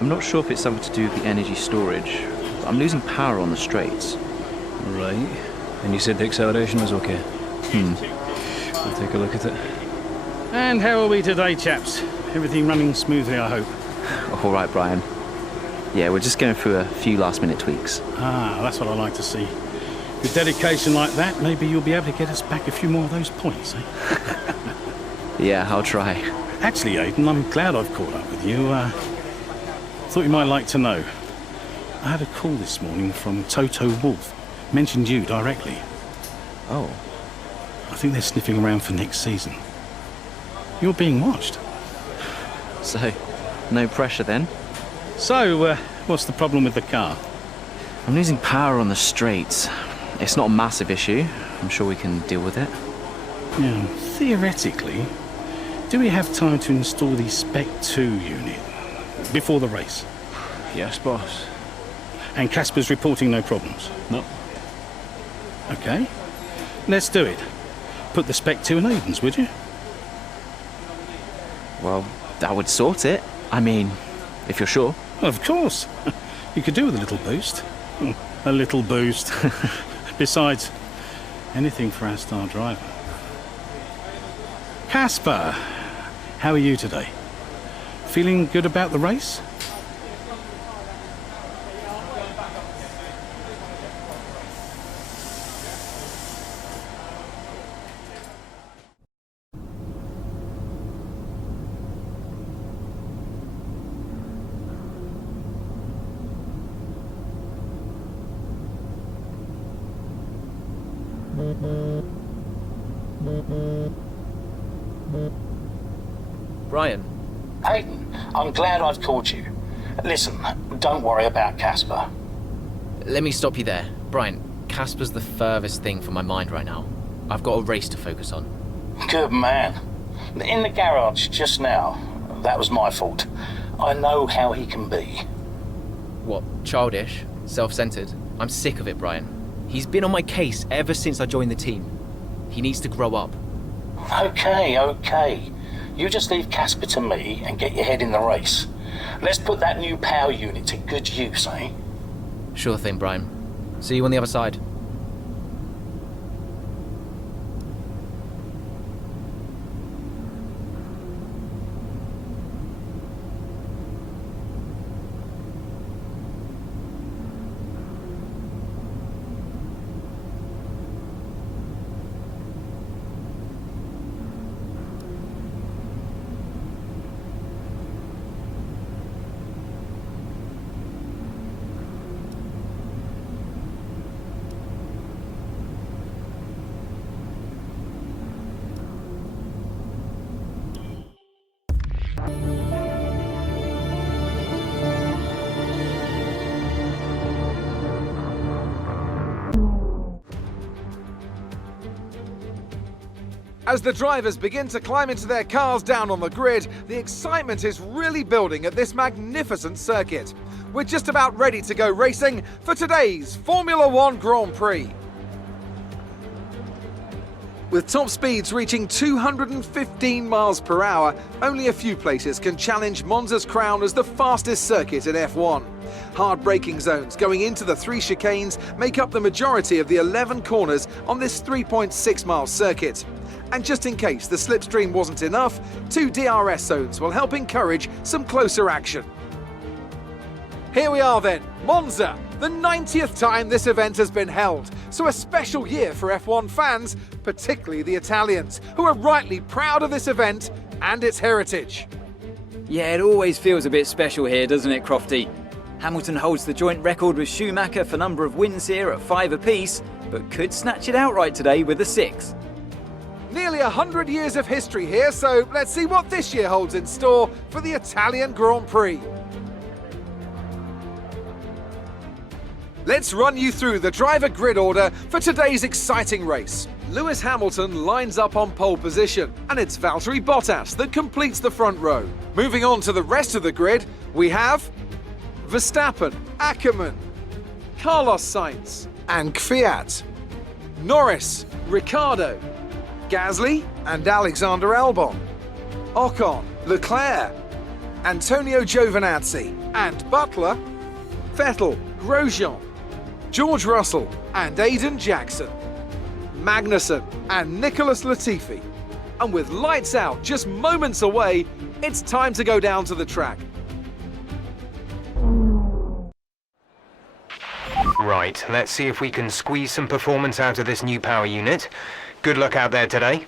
I'm not sure if it's something to do with the energy storage, but I'm losing power on the straights. Right. And you said the acceleration was okay? We'll take a look at it. And how are we today, chaps? Everything running smoothly, I hope. All right, Brian. Yeah, we're just going through a few last-minute tweaks. Ah, that's what I like to see. With dedication like that, maybe you'll be able to get us back a few more of those points, eh? Yeah, I'll try. Actually, Aidan, I'm glad I've caught up with you. Thought you might like to know. I had a call this morning from Toto Wolff. Mentioned you directly. Oh. I think they're sniffing around for next season. You're being watched. So, no pressure then? So, what's the problem with the car? I'm losing power on the straights. It's not a massive issue. I'm sure we can deal with it. Yeah, theoretically, do we have time to install the Spec 2 unit before the race? Yes, boss. And Casper's reporting no problems? No. Okay, let's do it. Put the Spec 2 in Aiden's, would you? Well, that would sort it. I mean, if you're sure. Of course. You could do with a little boost. A little boost. Besides, anything for our star driver. Casper, how are you today? Feeling good about the race? Brian. Aidan, I'm glad I've called you. Listen, don't worry about Casper. Let me stop you there. Brian, Casper's the furthest thing from my mind right now. I've got a race to focus on. Good man. In the garage just now, that was my fault. I know how he can be. What, childish? Self-centered? I'm sick of it, Brian. He's been on my case ever since I joined the team. He needs to grow up. Okay. You just leave Casper to me and get your head in the race. Let's put that new power unit to good use, eh? Sure thing, Brian. See you on the other side. As the drivers begin to climb into their cars down on the grid, the excitement is really building at this magnificent circuit. We're just about ready to go racing for today's Formula One Grand Prix. With top speeds reaching 215 miles per hour, only a few places can challenge Monza's crown as the fastest circuit in F1. Hard braking zones going into the 3 chicanes make up the majority of the 11 corners on this 3.6-mile circuit. And just in case the slipstream wasn't enough, 2 DRS zones will help encourage some closer action. Here we are then, Monza, the 90th time this event has been held, so a special year for F1 fans, particularly the Italians, who are rightly proud of this event and its heritage. Yeah, it always feels a bit special here, doesn't it, Crofty? Hamilton holds the joint record with Schumacher for number of wins here at 5 apiece, but could snatch it outright today with a 6. Nearly 100 years of history here, so let's see what this year holds in store for the Italian Grand Prix. Let's run you through the driver grid order for today's exciting race. Lewis Hamilton lines up on pole position, and it's Valtteri Bottas that completes the front row. Moving on to the rest of the grid, we have Verstappen, Ackermann, Carlos Sainz, and Kvyat, Norris, Ricciardo, Gasly and Alexander Albon, Ocon, Leclerc, Antonio Giovinazzi, and Butler, Vettel, Grosjean, George Russell and Aiden Jackson, Magnussen and Nicholas Latifi. And with lights out just moments away, it's time to go down to the track. Right, let's see if we can squeeze some performance out of this new power unit. Good luck out there today.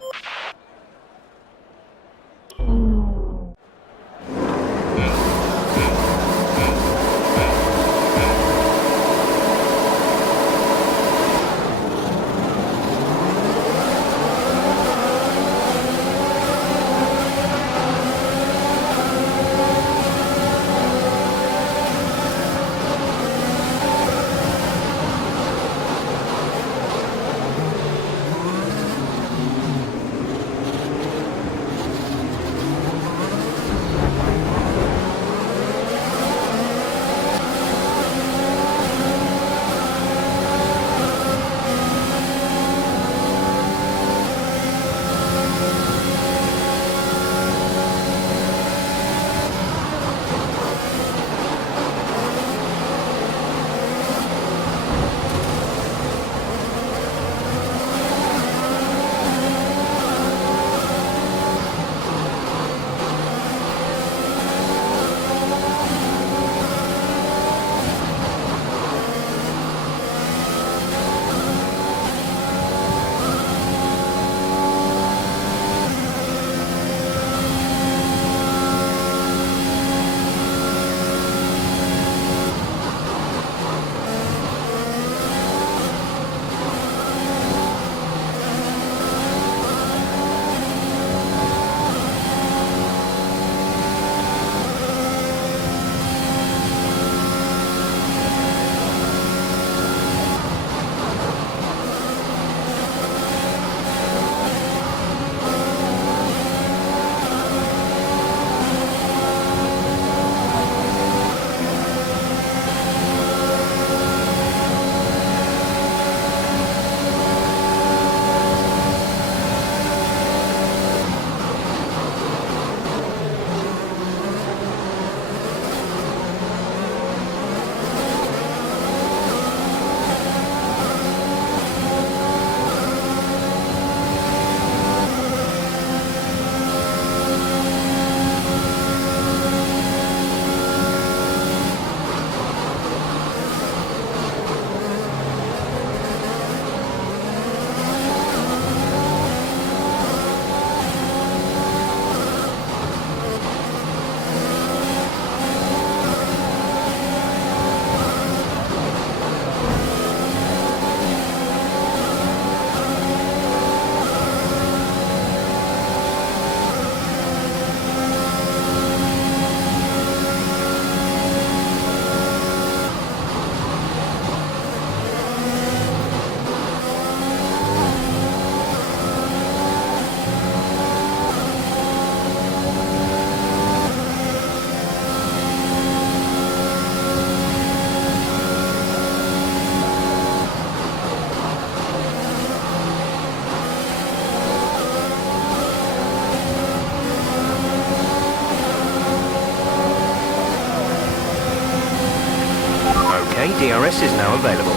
DRS is now available.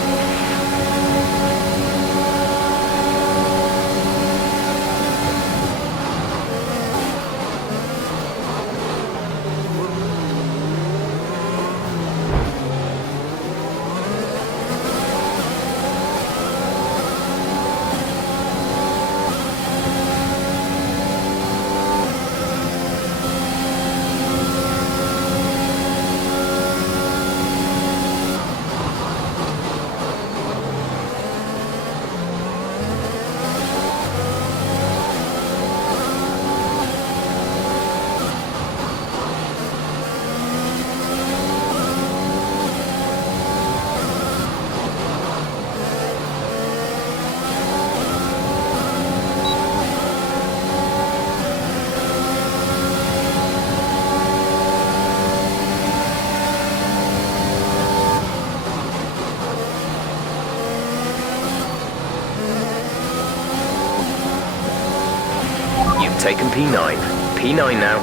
Taken P9. P9 now.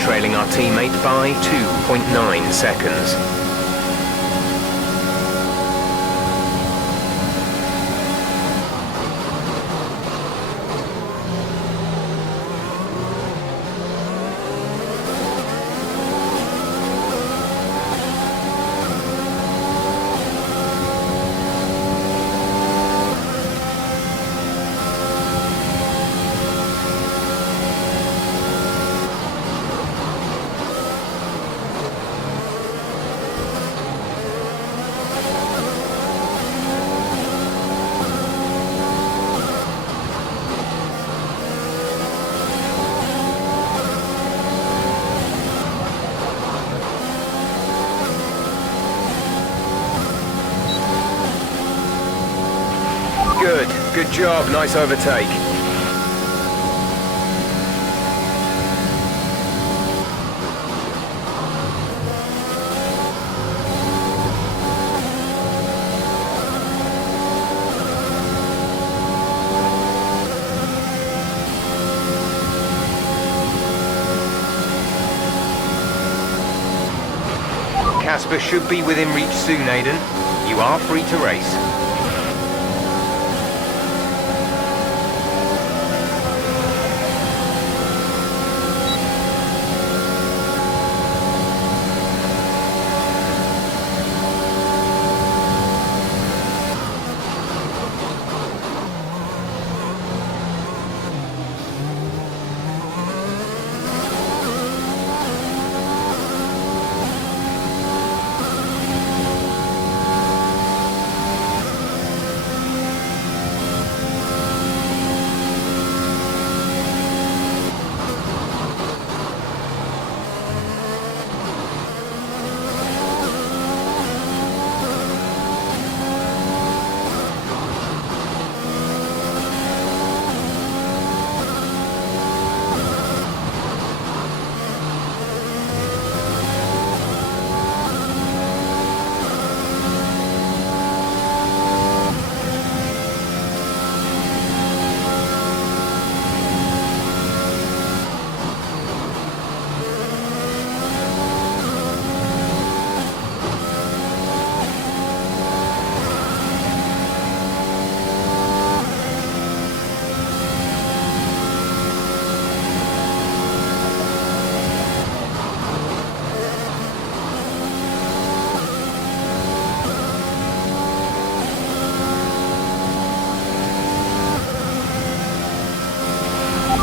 trailing our teammate by 2.9 seconds. Good job, nice overtake. Casper should be within reach soon, Aiden. You are free to race.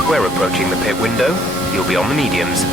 We're approaching the pit window. You'll be on the mediums.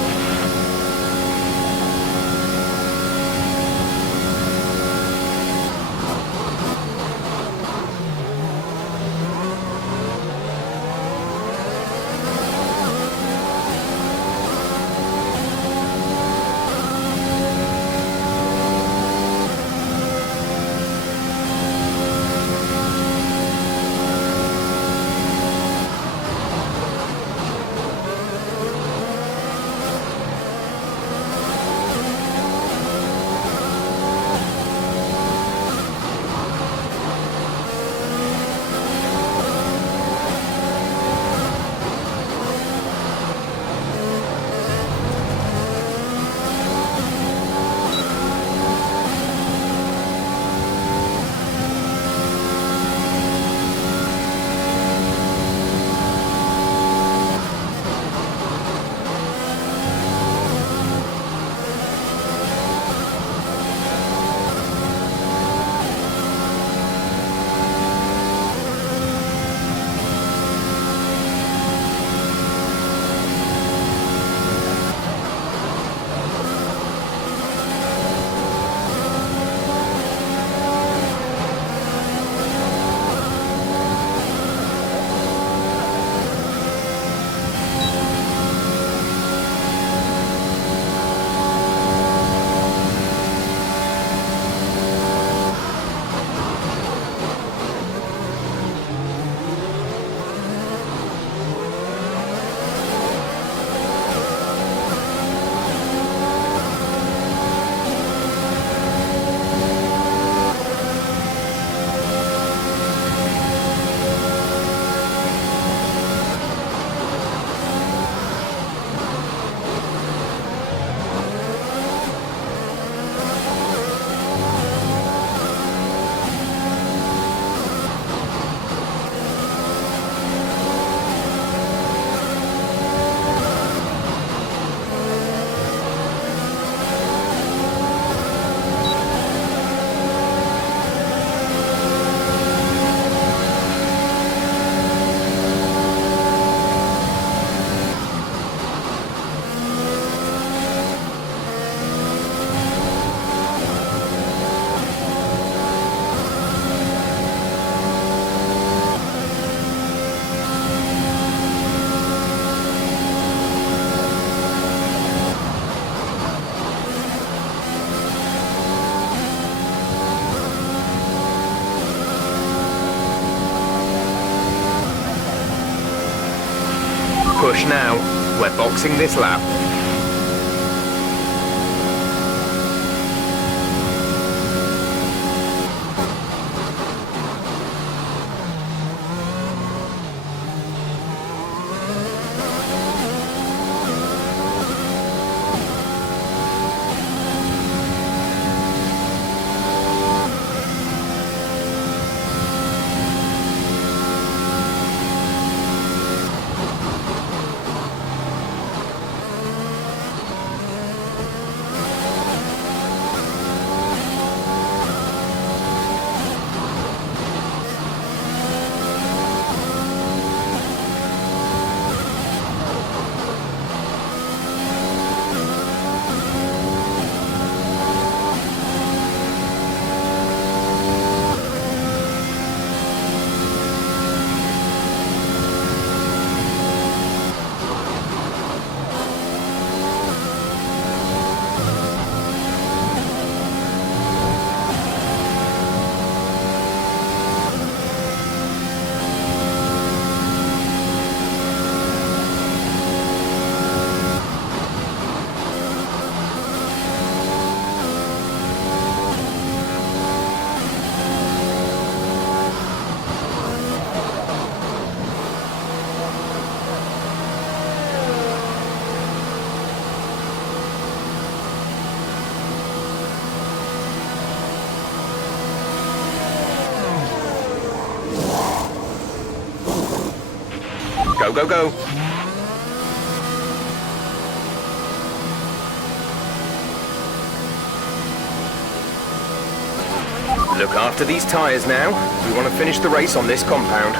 push now. We're boxing this lap. Go, go, go. Look after these tyres now. We want to finish the race on this compound.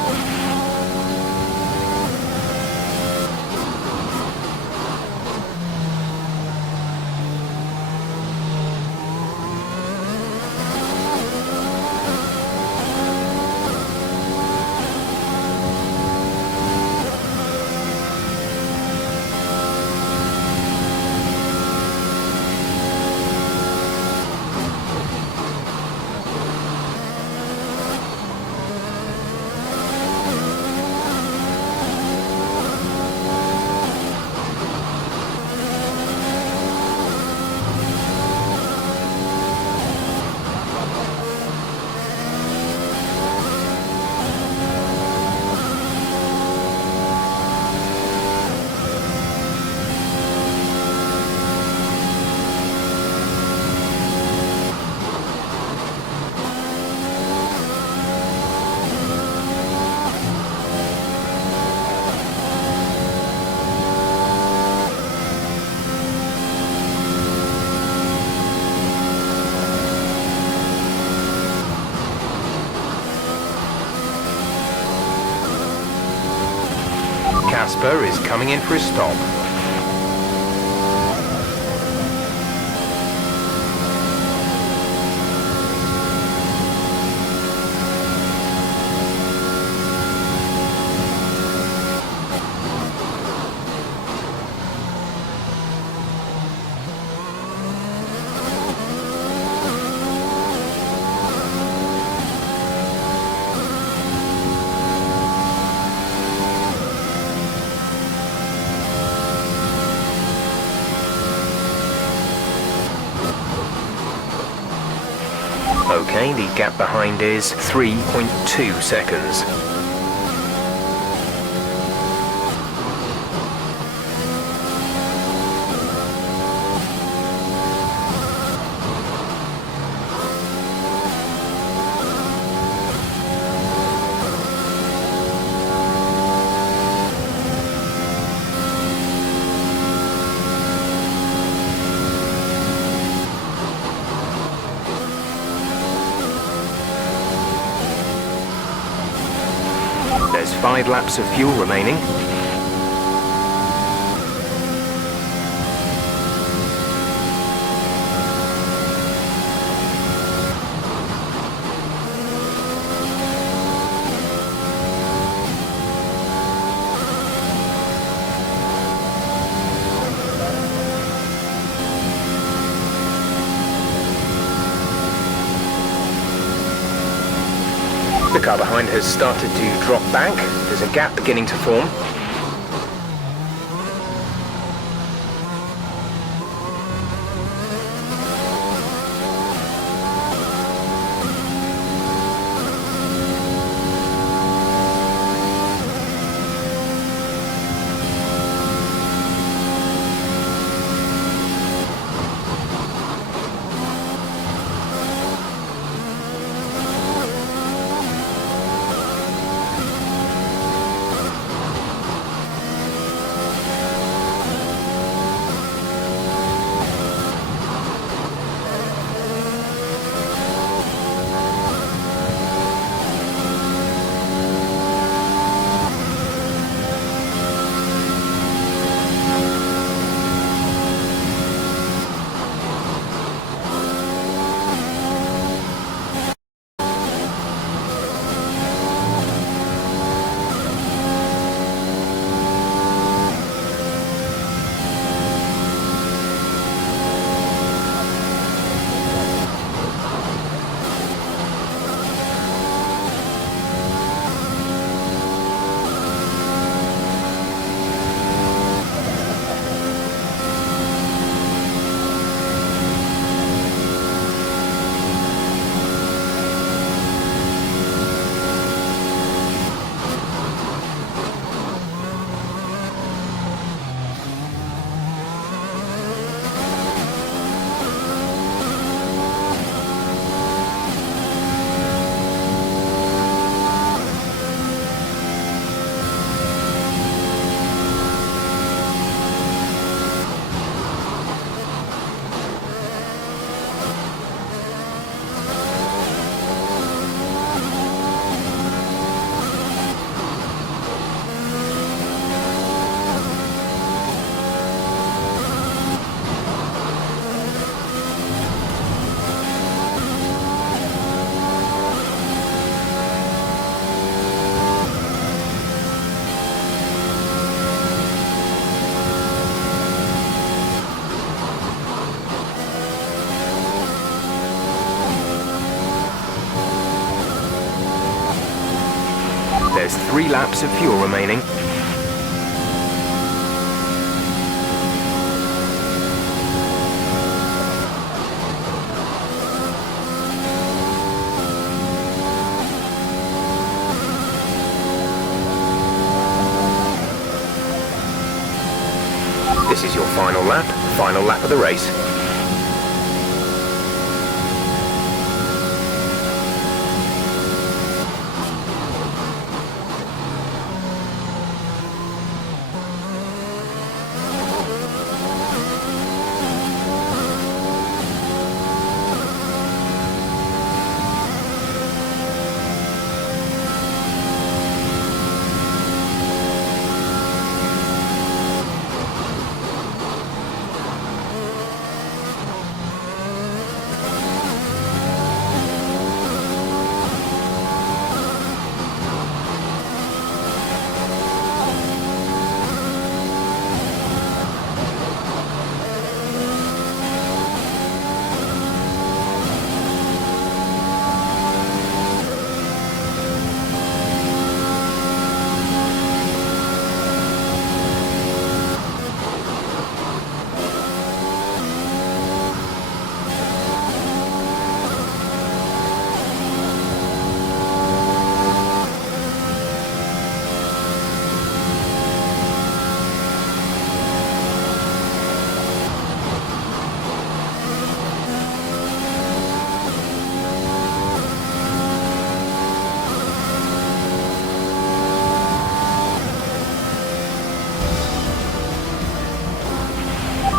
Casper is coming in for a stop. Okay, the gap behind is 3.2 seconds. There's 5 laps of fuel remaining. The car behind has started to drop back. There's a gap beginning to form. There's 3 laps of fuel remaining. This is your final lap of the race.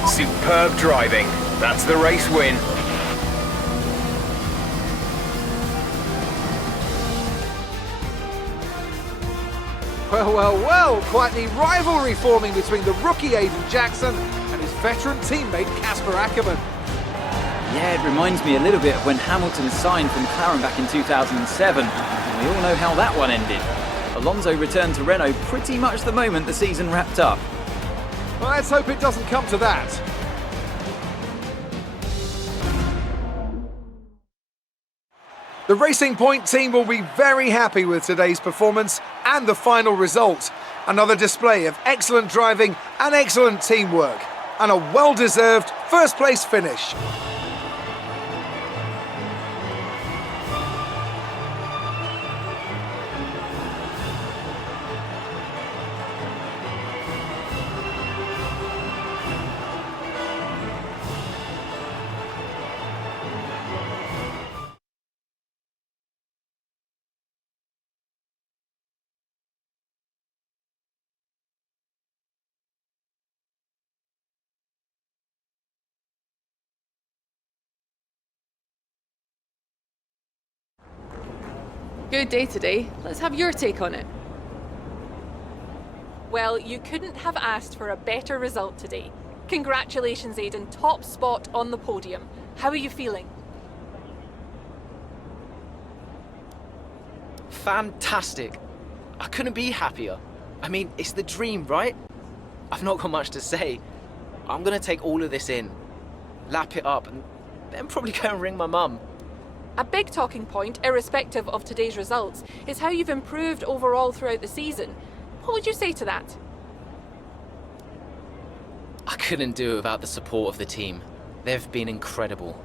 Superb driving. That's the race win. Well, quite the rivalry forming between the rookie Aiden Jackson and his veteran teammate Casper Ackermann. Yeah, it reminds me a little bit of when Hamilton signed for McLaren back in 2007. And we all know how that one ended. Alonso returned to Renault pretty much the moment the season wrapped up. Well, let's hope it doesn't come to that. The Racing Point team will be very happy with today's performance and the final result. Another display of excellent driving and excellent teamwork, and a well-deserved first-place finish. Good day today. Let's have your take on it. Well, you couldn't have asked for a better result today. Congratulations, Aiden. Top spot on the podium. How are you feeling? Fantastic. I couldn't be happier. I mean, it's the dream, right? I've not got much to say. I'm gonna take all of this in, lap it up, and then probably go and ring my mum. A big talking point, irrespective of today's results, is how you've improved overall throughout the season. What would you say to that? I couldn't do it without the support of the team. They've been incredible.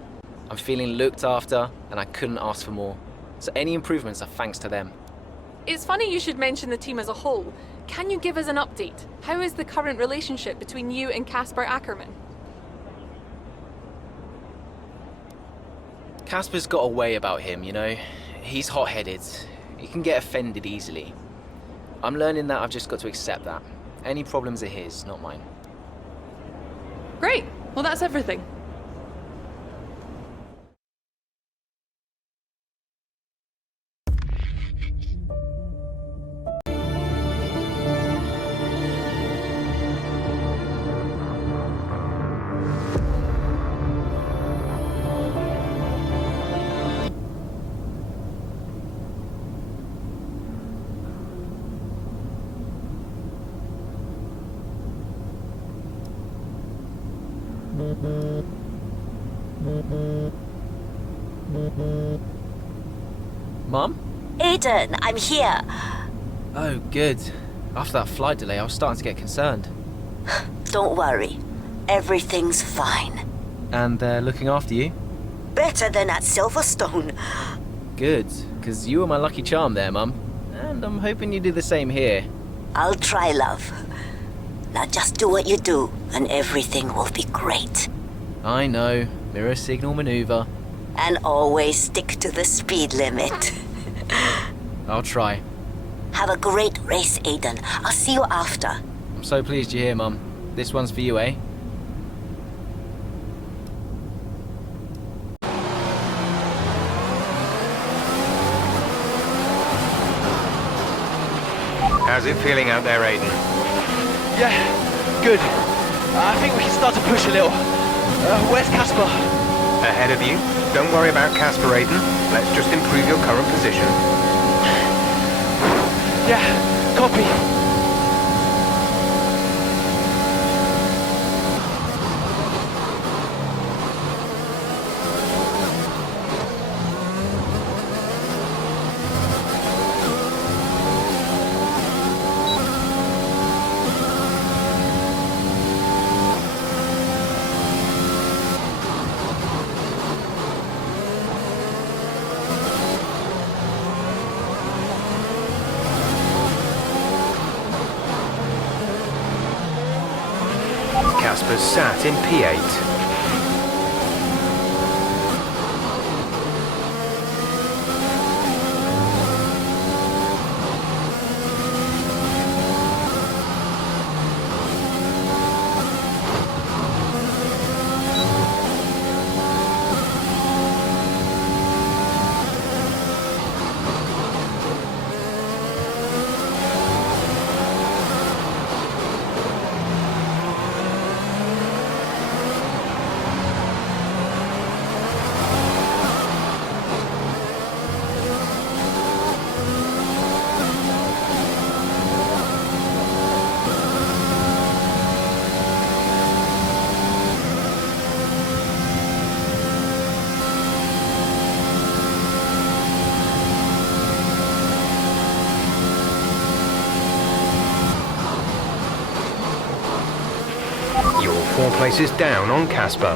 I'm feeling looked after, and I couldn't ask for more. So any improvements are thanks to them. It's funny you should mention the team as a whole. Can you give us an update? How is the current relationship between you and Casper Ackermann? Casper's got a way about him, you know? He's hot-headed. He can get offended easily. I'm learning that I've just got to accept that. Any problems are his, not mine. Great. Well, that's everything. Mom? Aiden, I'm here. Oh, good. After that flight delay, I was starting to get concerned. Don't worry. Everything's fine. And they're looking after you? Better than at Silverstone. Good, because you were my lucky charm there, Mum. And I'm hoping you do the same here. I'll try, love. Now just do what you do, and everything will be great. I know. Mirror signal maneuver. And always stick to the speed limit. I'll try. Have a great race, Aiden. I'll see you after. I'm so pleased you're here, Mum. This one's for you, eh? How's it feeling out there, Aiden? Yeah, good. I think we can start to push a little. Where's Casper? Ahead of you. Don't worry about Casper, Aiden. Let's just improve your current position. Yeah, copy. Casper's sat in P8. You're 4 places down on Casper.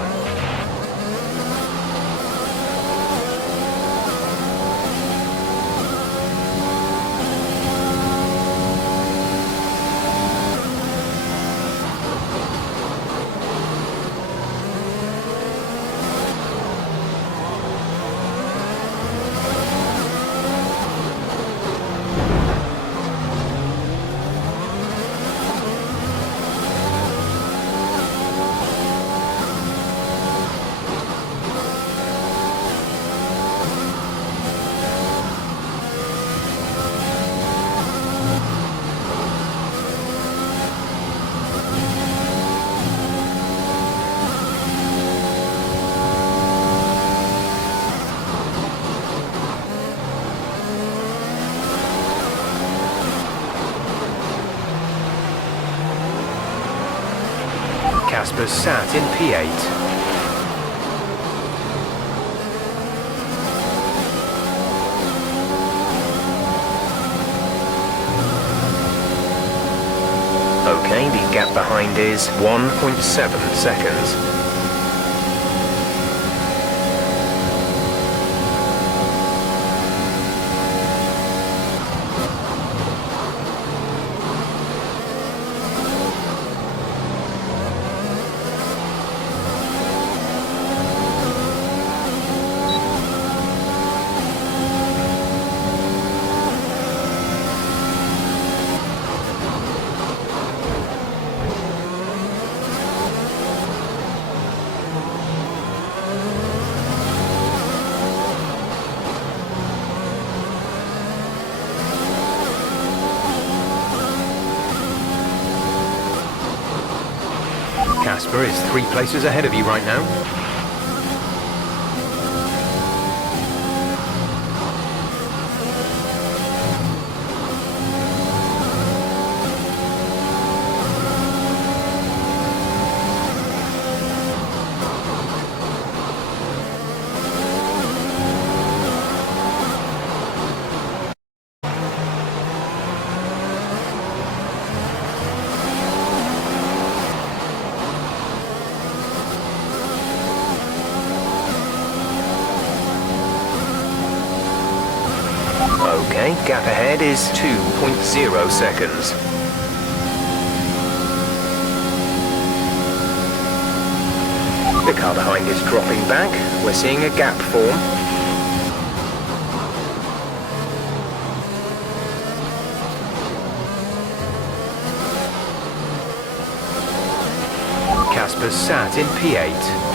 Casper sat in P8. Okay, the gap behind is 1.7 seconds. Casper is 3 places ahead of you right now. Okay, gap ahead is 2.0 seconds. The car behind is dropping back. We're seeing a gap form. Casper's sat in P8.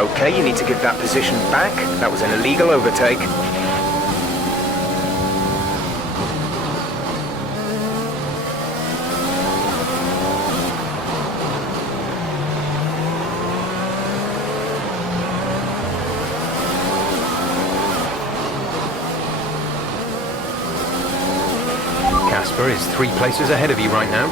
Okay, you need to give that position back. That was an illegal overtake. Casper is 3 places ahead of you right now.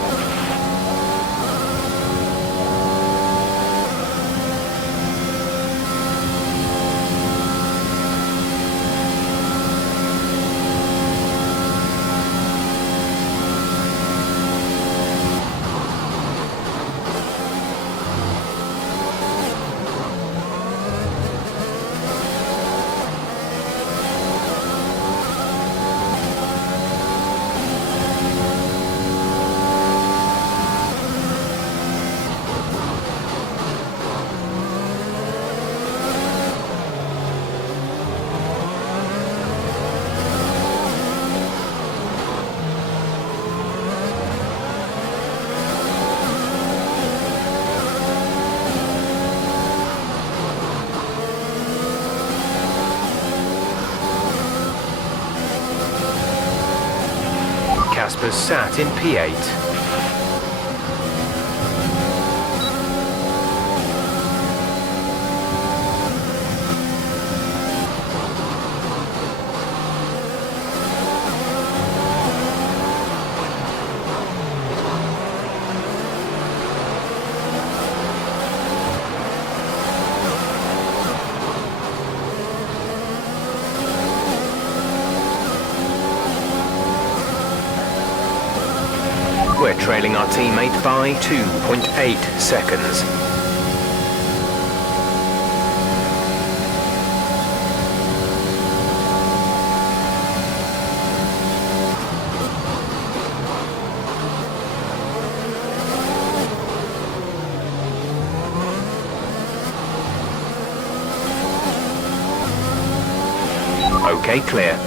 Casper sat in P8. We're trailing our teammate by 2.8 seconds. Okay, clear.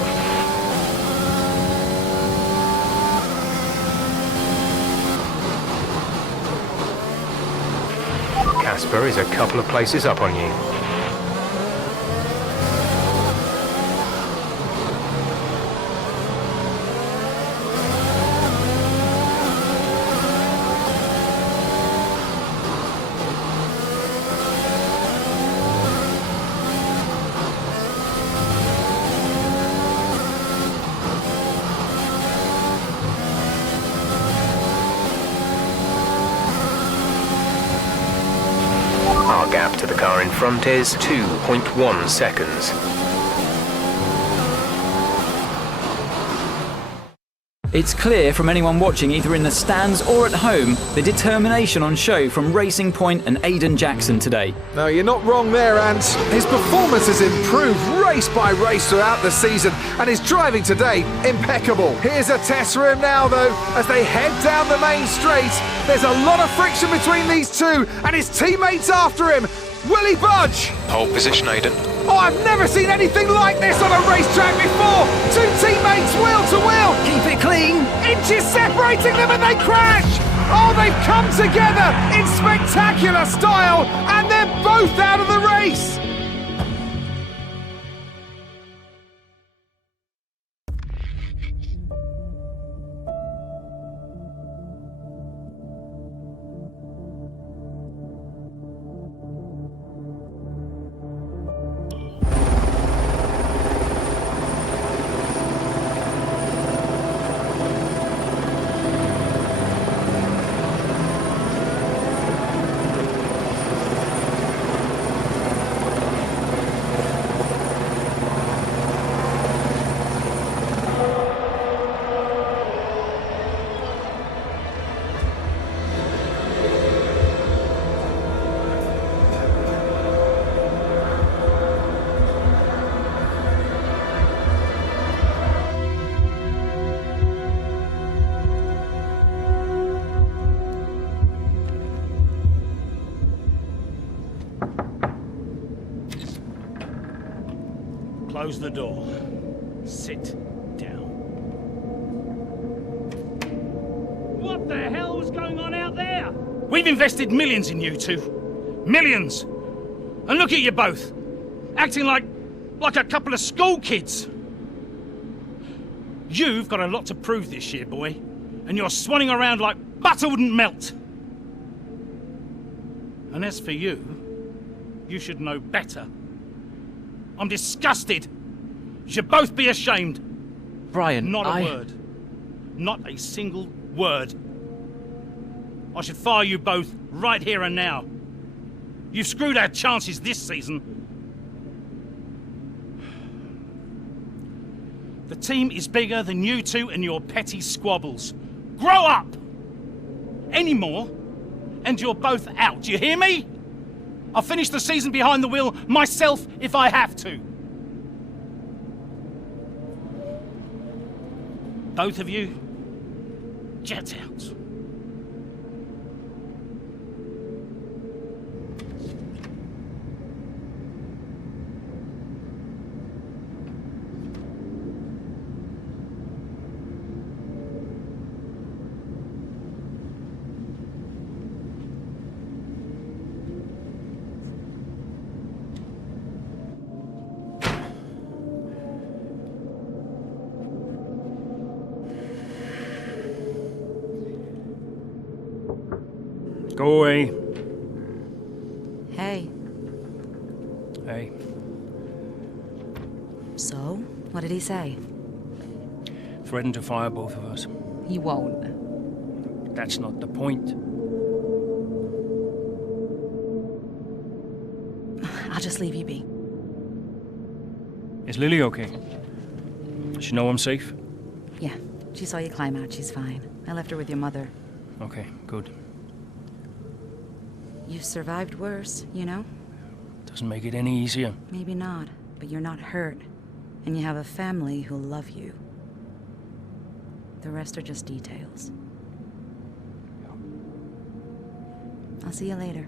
Casper is a couple of places up on you. Our gap to the car in front is 2.1 seconds. It's clear from anyone watching either in the stands or at home the determination on show from Racing Point and Aidan Jackson today. No, you're not wrong there, Ant. His performance has improved race by race throughout the season, and his driving today, impeccable. Here's a test for him now, though, as they head down the main straight. There's a lot of friction between these two, and his teammates after him. Will he budge? Pole position, Aidan. Oh, I've never seen anything like this on a racetrack before! Two teammates wheel to wheel! Keep it clean! Inches separating them and they crash! Oh, they've come together in spectacular style, and they're both out of the race! Close the door. Sit down. What the hell was going on out there? We've invested millions in you two. Millions! And look at you both. Acting like a couple of school kids. You've got a lot to prove this year, boy. And you're swanning around like butter wouldn't melt. And as for you, you should know better. I'm disgusted. You should both be ashamed. Brian, Not a word. Not a single word. I should fire you both right here and now. You've screwed our chances this season. The team is bigger than you two and your petty squabbles. Grow up! Any more, and you're both out. You hear me? I'll finish the season behind the wheel myself if I have to. Both of you, jet out. Go away. Hey. Hey. So, what did he say? Threatened to fire both of us. He won't. That's not the point. I'll just leave you be. Is Lily okay? Does she know I'm safe? Yeah, she saw you climb out. She's fine. I left her with your mother. Okay, good. You've survived worse, you know? Doesn't make it any easier. Maybe not, but you're not hurt. And you have a family who'll love you. The rest are just details. I'll see you later.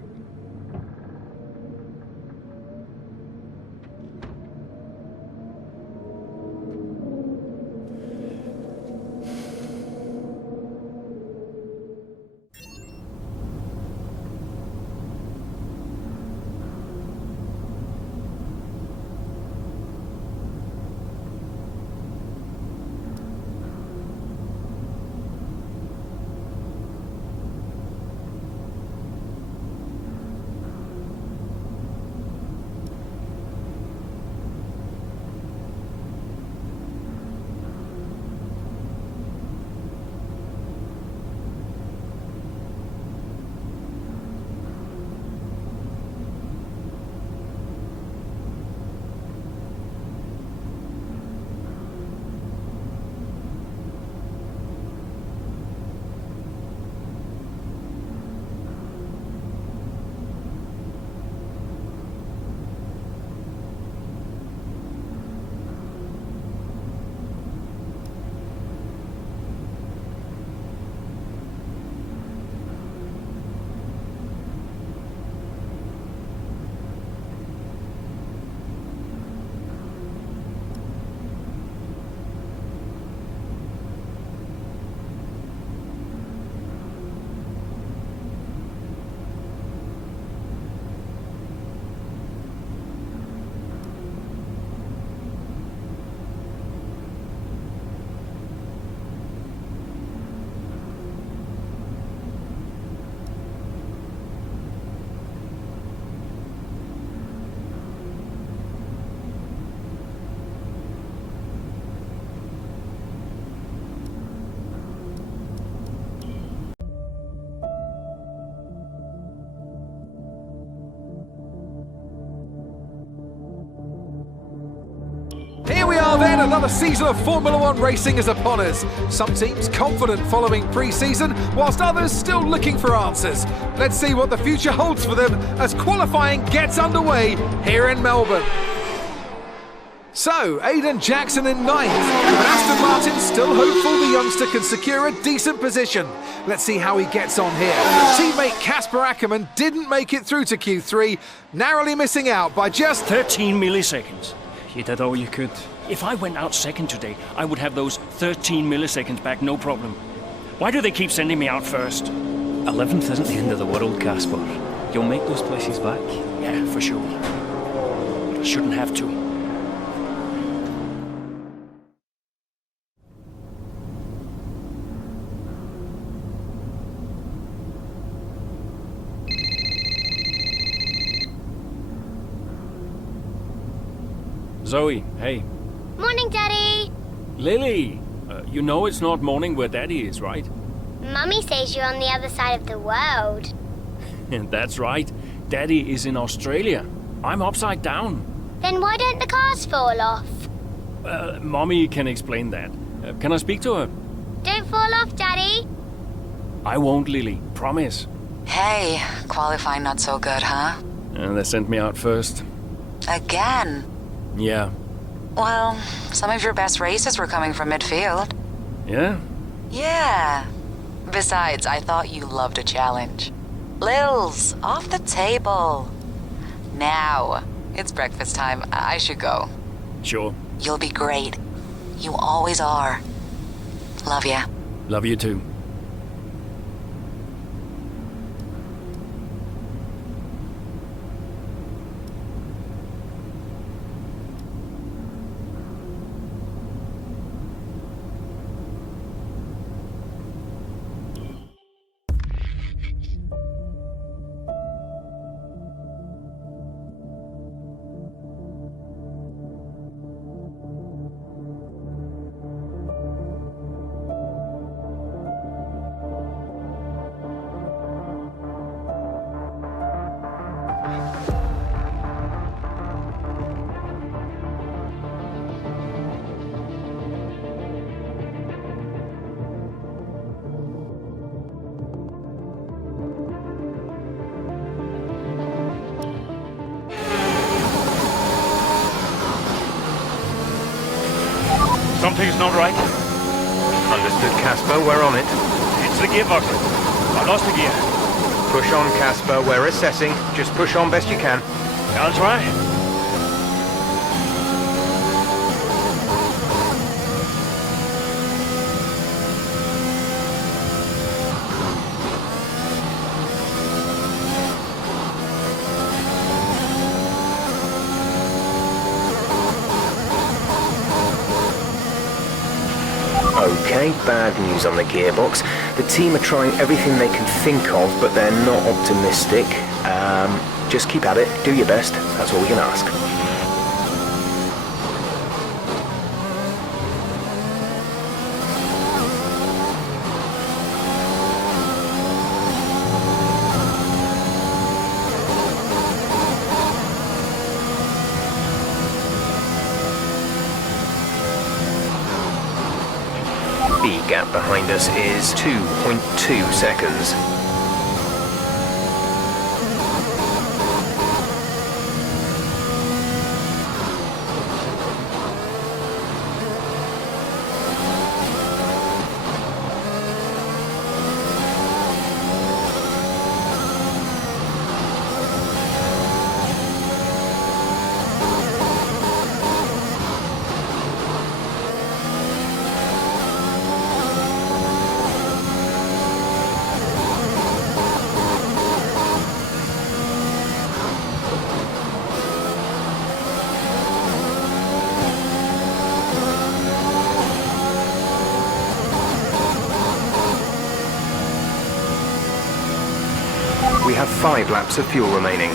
Here we are then, another season of Formula One racing is upon us. Some teams confident following pre-season, whilst others still looking for answers. Let's see what the future holds for them as qualifying gets underway here in Melbourne. So, Aiden Jackson in ninth, and Aston Martin still hopeful the youngster can secure a decent position. Let's see how he gets on here. Teammate Casper Ackerman didn't make it through to Q3, narrowly missing out by just 13 milliseconds. You did all you could. If I went out second today, I would have those 13 milliseconds back, no problem. Why do they keep sending me out first? 11th isn't the end of the world, Casper. You'll make those places back. Yeah, for sure. But I shouldn't have to. Zoe, hey. Morning, Daddy. Lily! You know it's not morning where Daddy is, right? Mummy says you're on the other side of the world. That's right. Daddy is in Australia. I'm upside down. Then why don't the cars fall off? Mommy can explain that. Can I speak to her? Don't fall off, Daddy. I won't, Lily. Promise. Hey, qualifying not so good, huh? They sent me out first. Again? Yeah. Well, some of your best races were coming from midfield. Yeah? Yeah. Besides, I thought you loved a challenge. Lils, off the table. Now, it's breakfast time. I should go. Sure. You'll be great. You always are. Love ya. Love you too. Something's not right. Understood, Casper. We're on it. It's the gearbox. I lost the gear. Push on, Casper. We're assessing. Just push on best you can. I'll try. Okay, bad news on the gearbox. The team are trying everything they can think of, but they're not optimistic. Just keep at it, do your best, that's all we can ask. The gap behind us is 2.2 seconds. We have 5 laps of fuel remaining.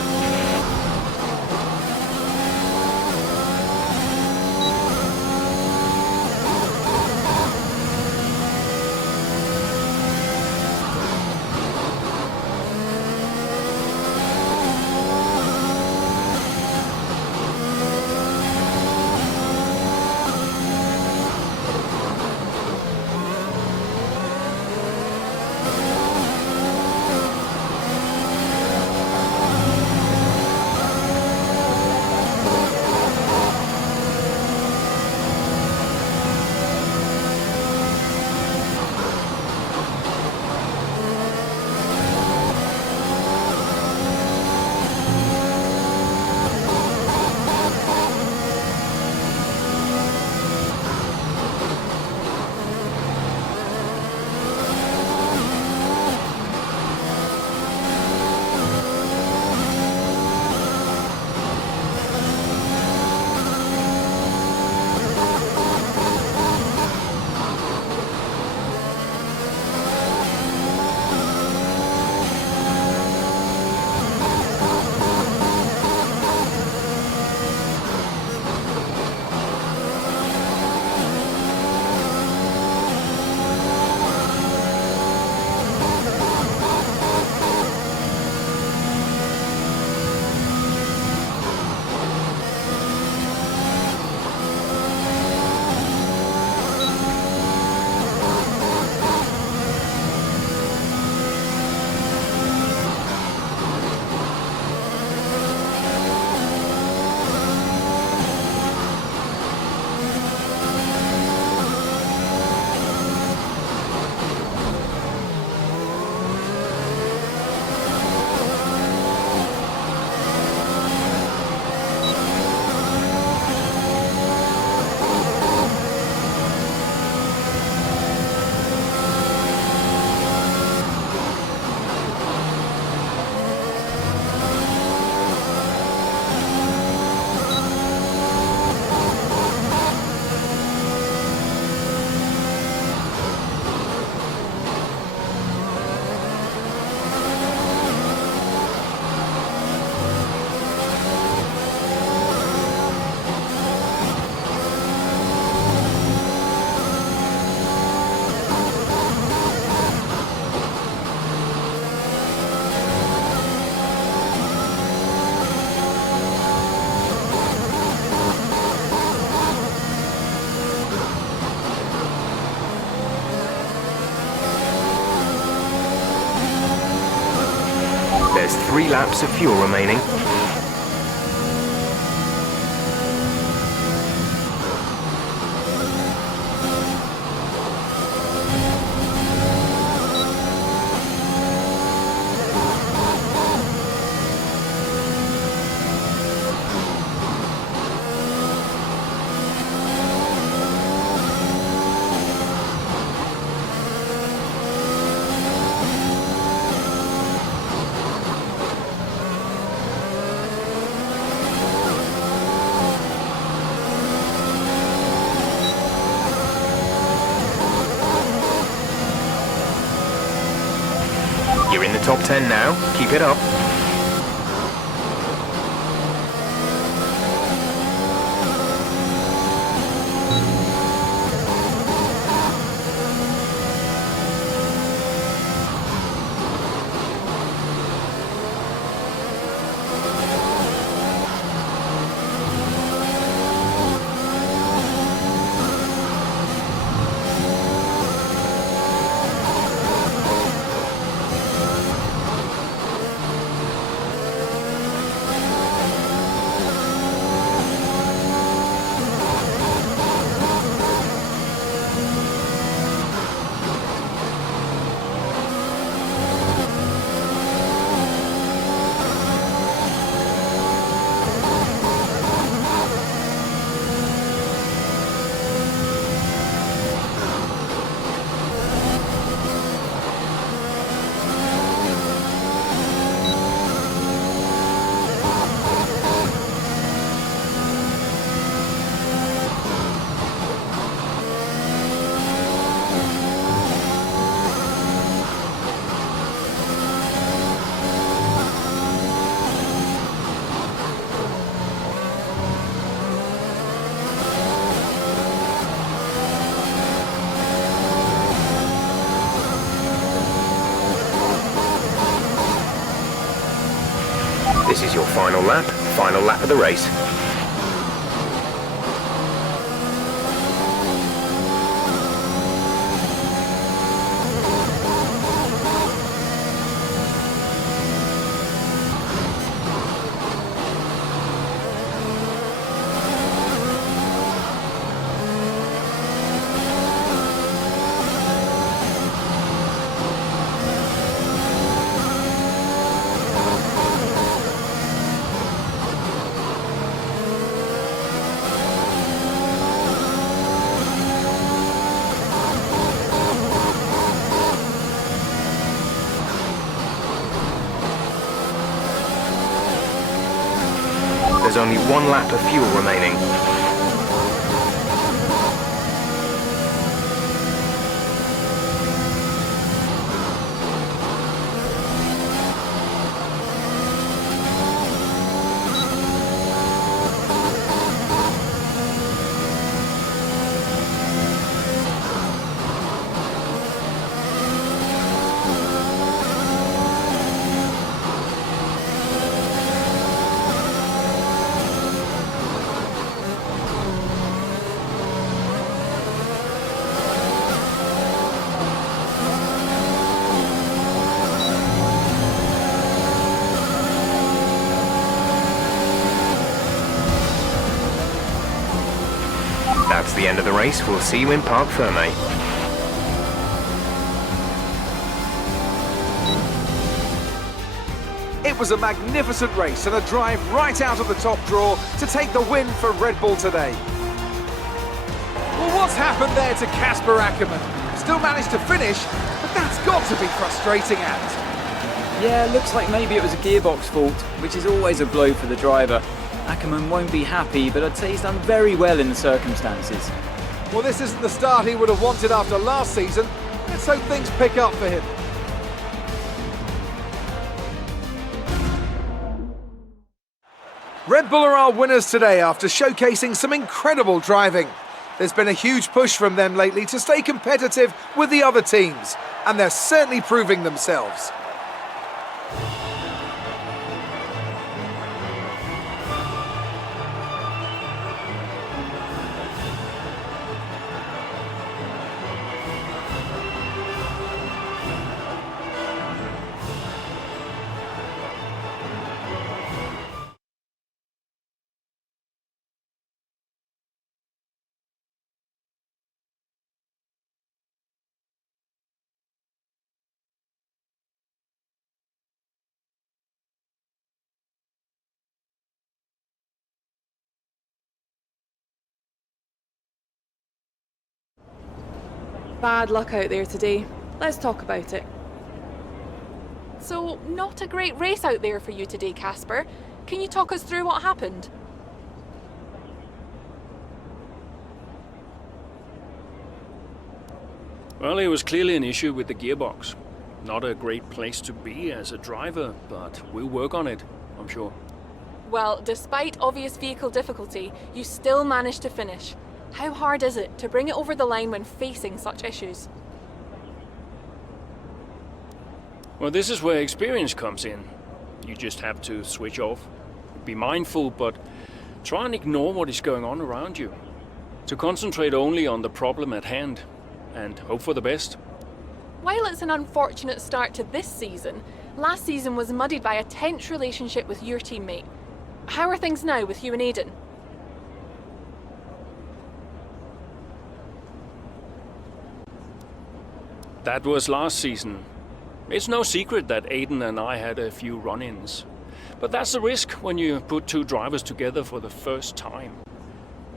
3 laps of fuel remaining. You're in the top 10 now. Keep it up. This is your final lap of the race. There's only 1 lap of fuel remaining. That's the end of the race. We'll see you in Parc Fermé. It was a magnificent race and a drive right out of the top draw to take the win for Red Bull today. Well, what's happened there to Kasper Ackermann? Still managed to finish, but that's got to be frustrating, Ant. Yeah, looks like maybe it was a gearbox fault, which is always a blow for the driver. Ackermann won't be happy, but I'd say he's done very well in the circumstances. Well, this isn't the start he would have wanted after last season. Let's hope things pick up for him. Red Bull are our winners today after showcasing some incredible driving. There's been a huge push from them lately to stay competitive with the other teams, and they're certainly proving themselves. Bad luck out there today. Let's talk about it. So, not a great race out there for you today, Casper. Can you talk us through what happened? Well, it was clearly an issue with the gearbox. Not a great place to be as a driver, but we'll work on it, I'm sure. Well, despite obvious vehicle difficulty, you still managed to finish. How hard is it to bring it over the line when facing such issues? Well, this is where experience comes in. You just have to switch off. Be mindful, but try and ignore what is going on around you. To concentrate only on the problem at hand, and hope for the best. While it's an unfortunate start to this season, last season was muddied by a tense relationship with your teammate. How are things now with you and Aiden? That was last season. It's no secret that Aiden and I had a few run-ins. But that's the risk when you put two drivers together for the first time.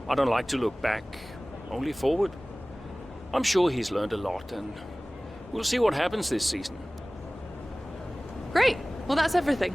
I don't like to look back, only forward. I'm sure he's learned a lot, and we'll see what happens this season. Great. Well, that's everything.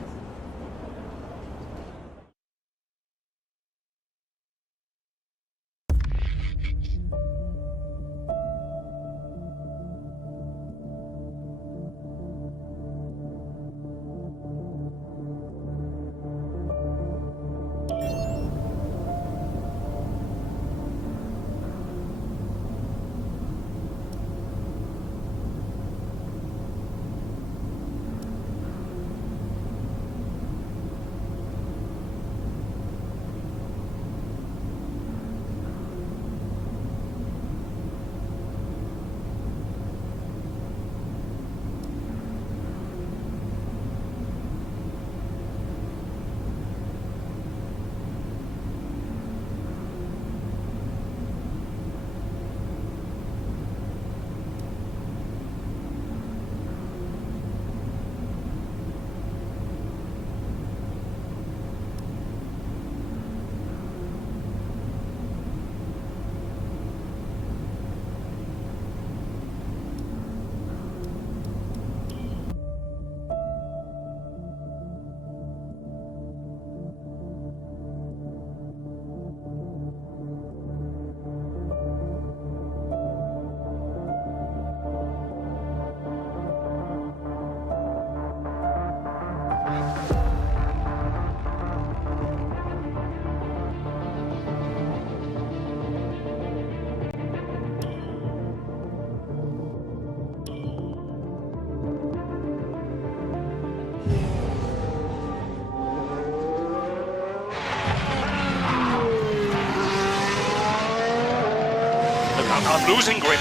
I'm losing grip.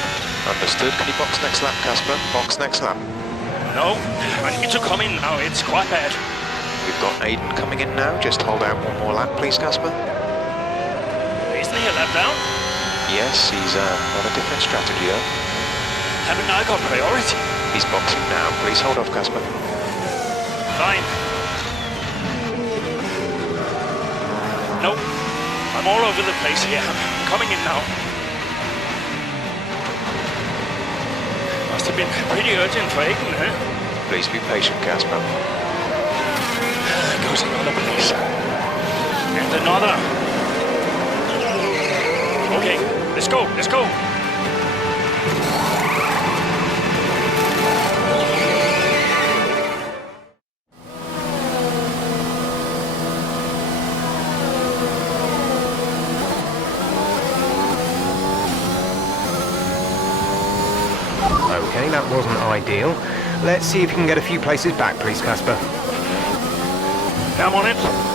Understood. Can you box next lap, Casper? Box next lap. No, I need to come in now. It's quite bad. We've got Aiden coming in now. Just hold out one more lap, please, Casper. Isn't he a lap down? Yes, he's on a different strategy, though. Haven't I got priority? He's boxing now. Please hold off, Casper. Fine. Nope. I'm all over the place here. I'm coming in now. Must have been pretty urgent for Aiden, huh? Please be patient, Casper. There goes another place. And another. Okay, let's go, let's go. Okay, that wasn't ideal. Let's see if you can get a few places back, please, Casper. I'm on it.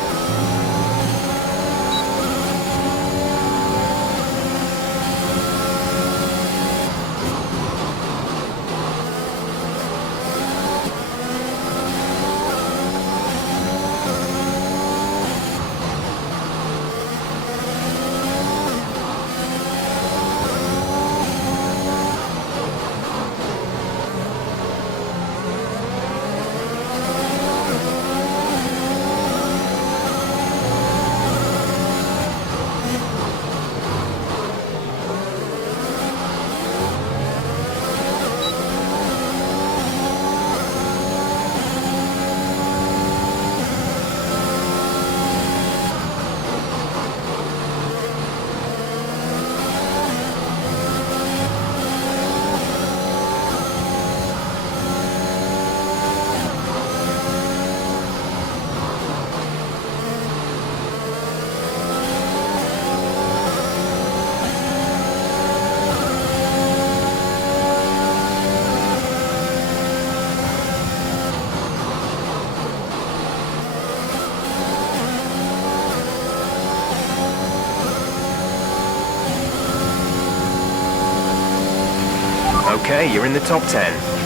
Okay, you're in the top 10.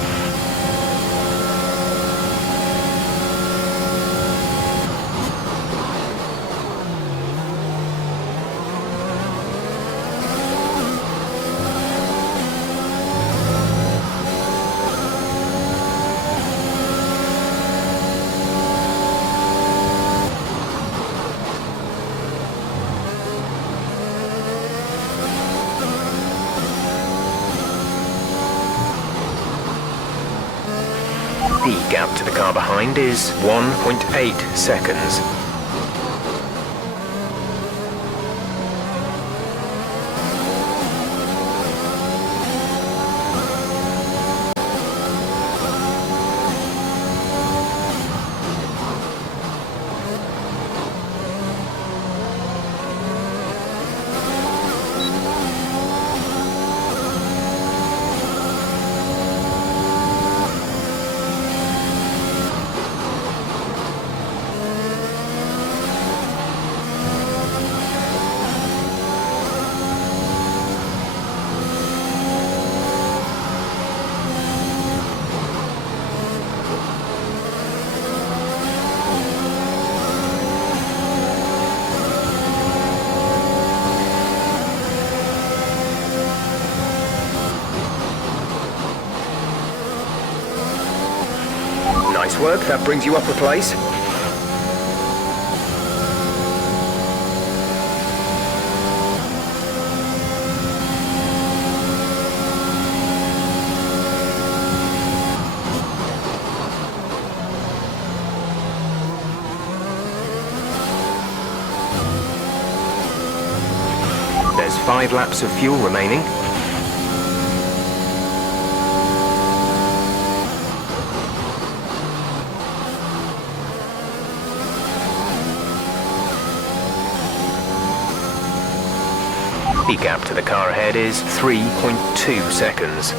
The gap to the car behind is 1.8 seconds. Nice work, that brings you up a place. There's 5 laps of fuel remaining. The gap to the car ahead is 3.2 seconds.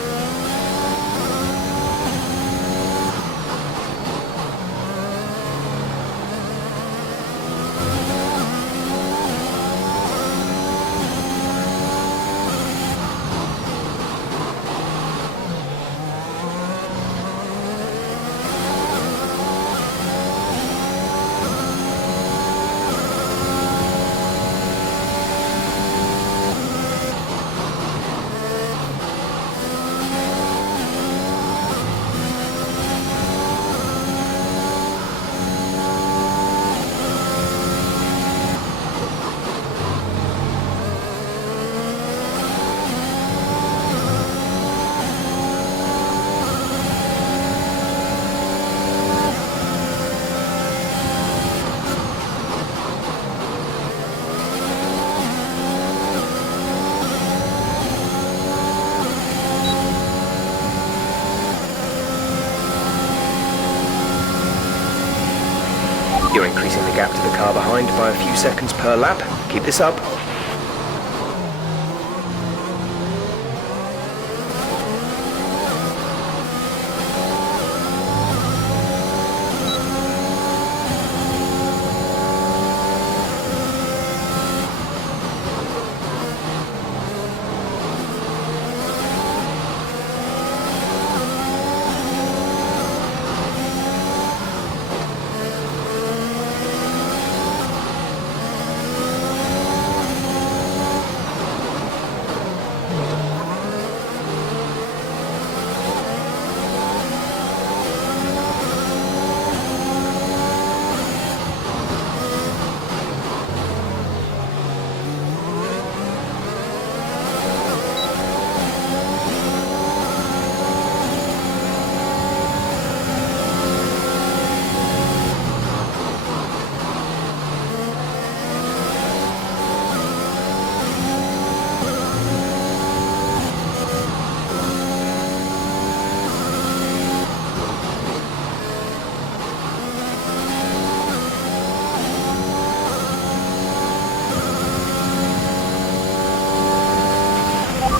You're increasing the gap to the car behind by a few seconds per lap. Keep this up.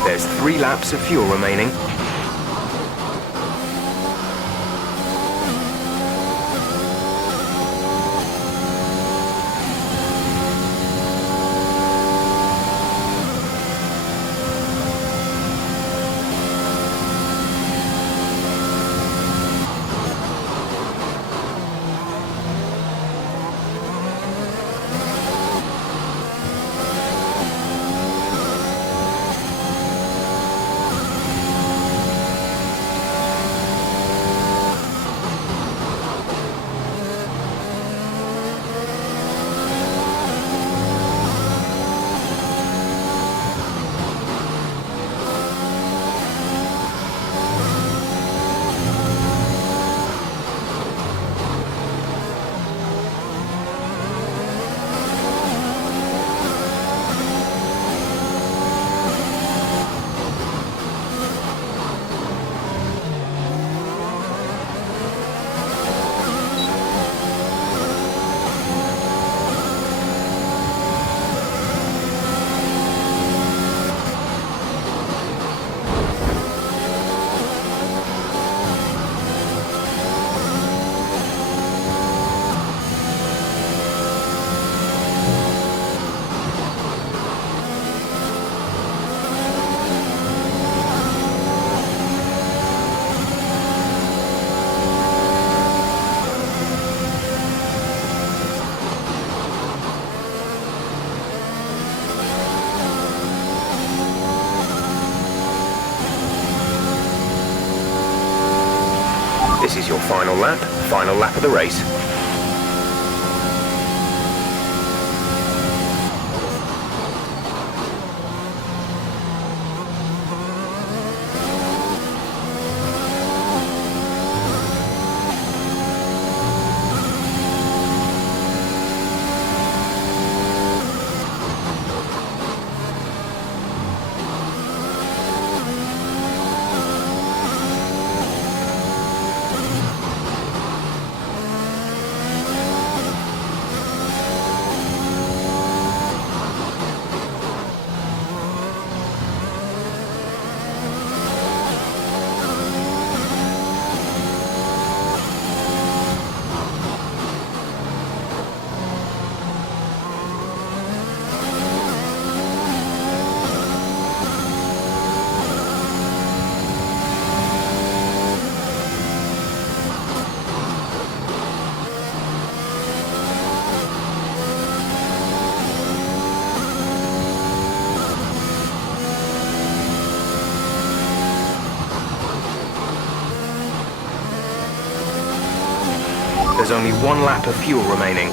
There's 3 laps of fuel remaining. This is your final lap of the race. There's only one lap of fuel remaining.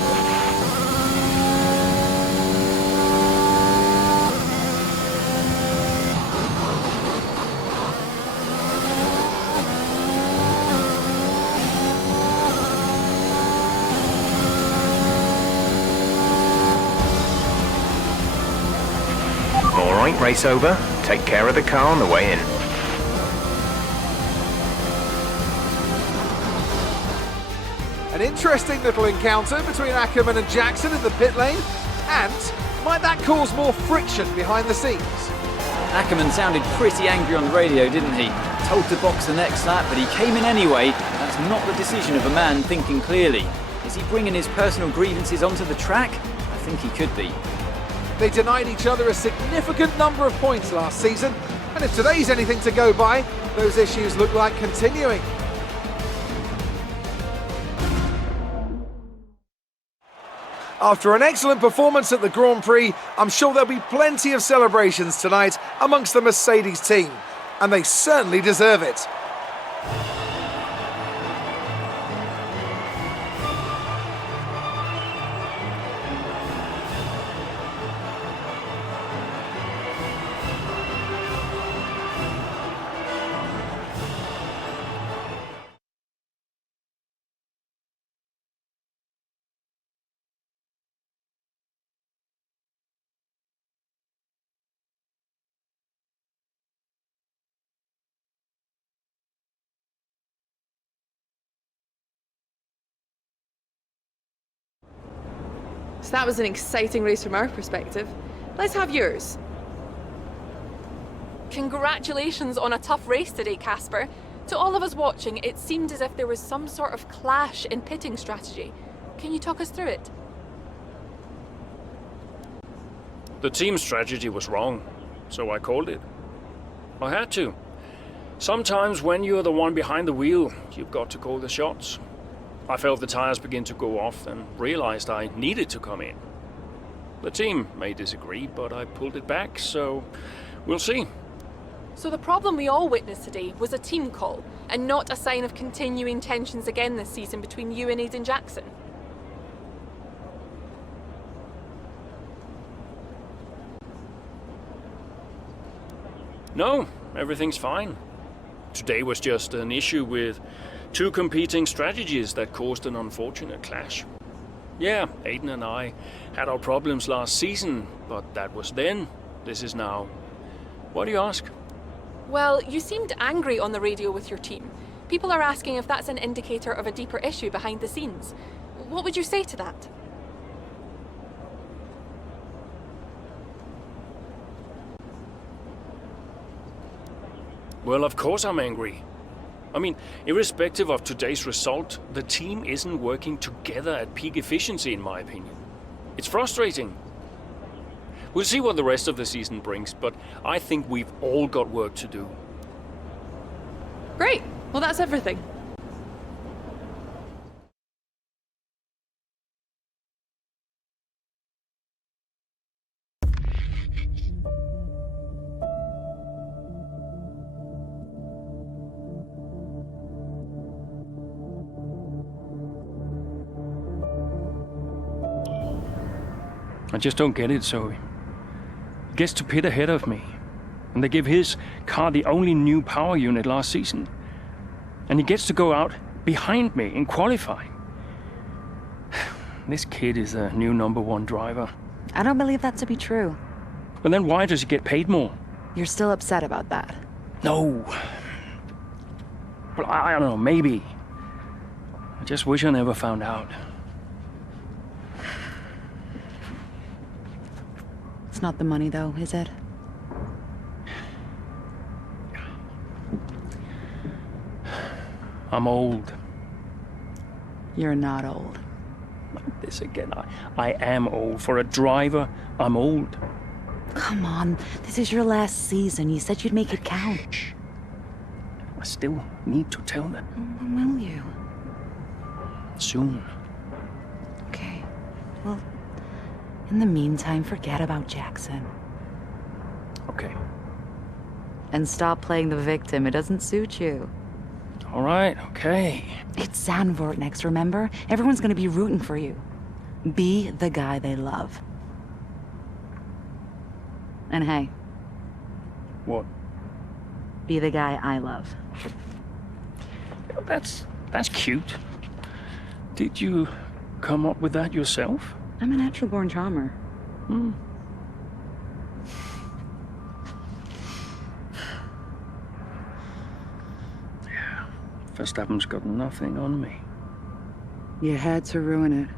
All right, race over. Take care of the car on the way in. An interesting little encounter between Ackerman and Jackson in the pit lane, and might that cause more friction behind the scenes? Ackerman sounded pretty angry on the radio, didn't he? Told to box the next lap, but he came in anyway. That's not the decision of a man thinking clearly. Is he bringing his personal grievances onto the track? I think he could be. They denied each other a significant number of points last season, and if today's anything to go by, those issues look like continuing. After an excellent performance at the Grand Prix, I'm sure there'll be plenty of celebrations tonight amongst the Mercedes team, and they certainly deserve it. So that was an exciting race from our perspective. Let's have yours. Congratulations on a tough race today, Casper. To all of us watching, it seemed as if there was some sort of clash in pitting strategy. Can you talk us through it? The team strategy was wrong, so I called it. I had to. Sometimes when you're the one behind the wheel, you've got to call the shots. I felt the tires begin to go off and realized I needed to come in. The team may disagree, but I pulled it back, so we'll see. So the problem we all witnessed today was a team call, and not a sign of continuing tensions again this season between you and Aiden Jackson. No, everything's fine. Today was just an issue with two competing strategies that caused an unfortunate clash. Yeah, Aiden and I had our problems last season, but that was then. This is now. Why do you ask? Well, you seemed angry on the radio with your team. People are asking if that's an indicator of a deeper issue behind the scenes. What would you say to that? Well, of course I'm angry. I mean, irrespective of today's result, the team isn't working together at peak efficiency, in my opinion. It's frustrating. We'll see what the rest of the season brings, but I think we've all got work to do. Great. Well, that's everything. I just don't get it, Zoe. He gets to pit ahead of me, and they give his car the only new power unit last season. And he gets to go out behind me in qualifying. This kid is the new #1 driver. I don't believe that to be true. But then why does he get paid more? You're still upset about that. No. Well, I don't know, maybe. I just wish I never found out. It's not the money, though, is it? I'm old. You're not old. This again. I am old. For a driver, I'm old. Come on, this is your last season. You said you'd make it count. I still need to tell them. When will you? Soon. Okay. Well, in the meantime, forget about Jackson. Okay. And stop playing the victim. It doesn't suit you. All right, okay. It's Zandvoort next, remember? Everyone's gonna be rooting for you. Be the guy they love. And hey. What? Be the guy I love. That's cute. Did you come up with that yourself? I'm a natural-born charmer. Hmm. Yeah. Verstappen's got nothing on me. You had to ruin it.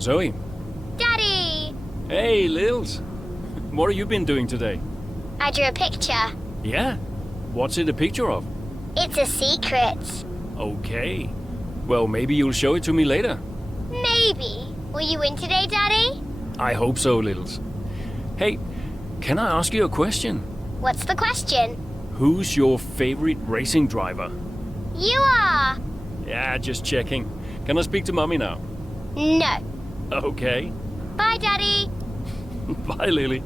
Zoe. Daddy! Hey, Lils. What have you been doing today? I drew a picture. Yeah? What's it a picture of? It's a secret. Okay. Well, maybe you'll show it to me later. Maybe. Will you win today, Daddy? I hope so, Lils. Hey, can I ask you a question? What's the question? Who's your favorite racing driver? You are. Yeah, just checking. Can I speak to Mommy now? No. Okay. Bye, Daddy. Bye, Lily.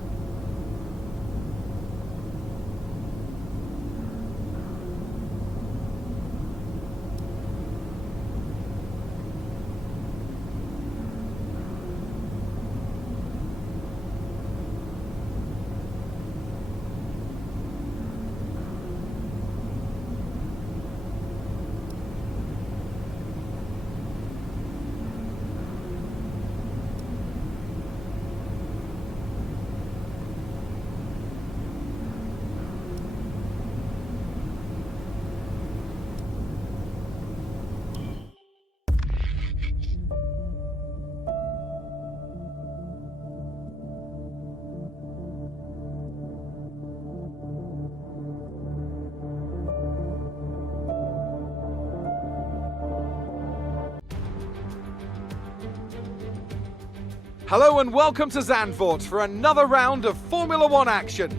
Hello and welcome to Zandvoort for another round of Formula One action.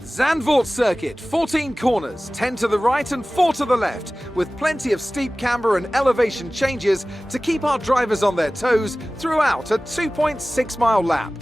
Zandvoort circuit, 14 corners, 10 to the right and 4 to the left, with plenty of steep camber and elevation changes to keep our drivers on their toes throughout a 2.6 mile lap.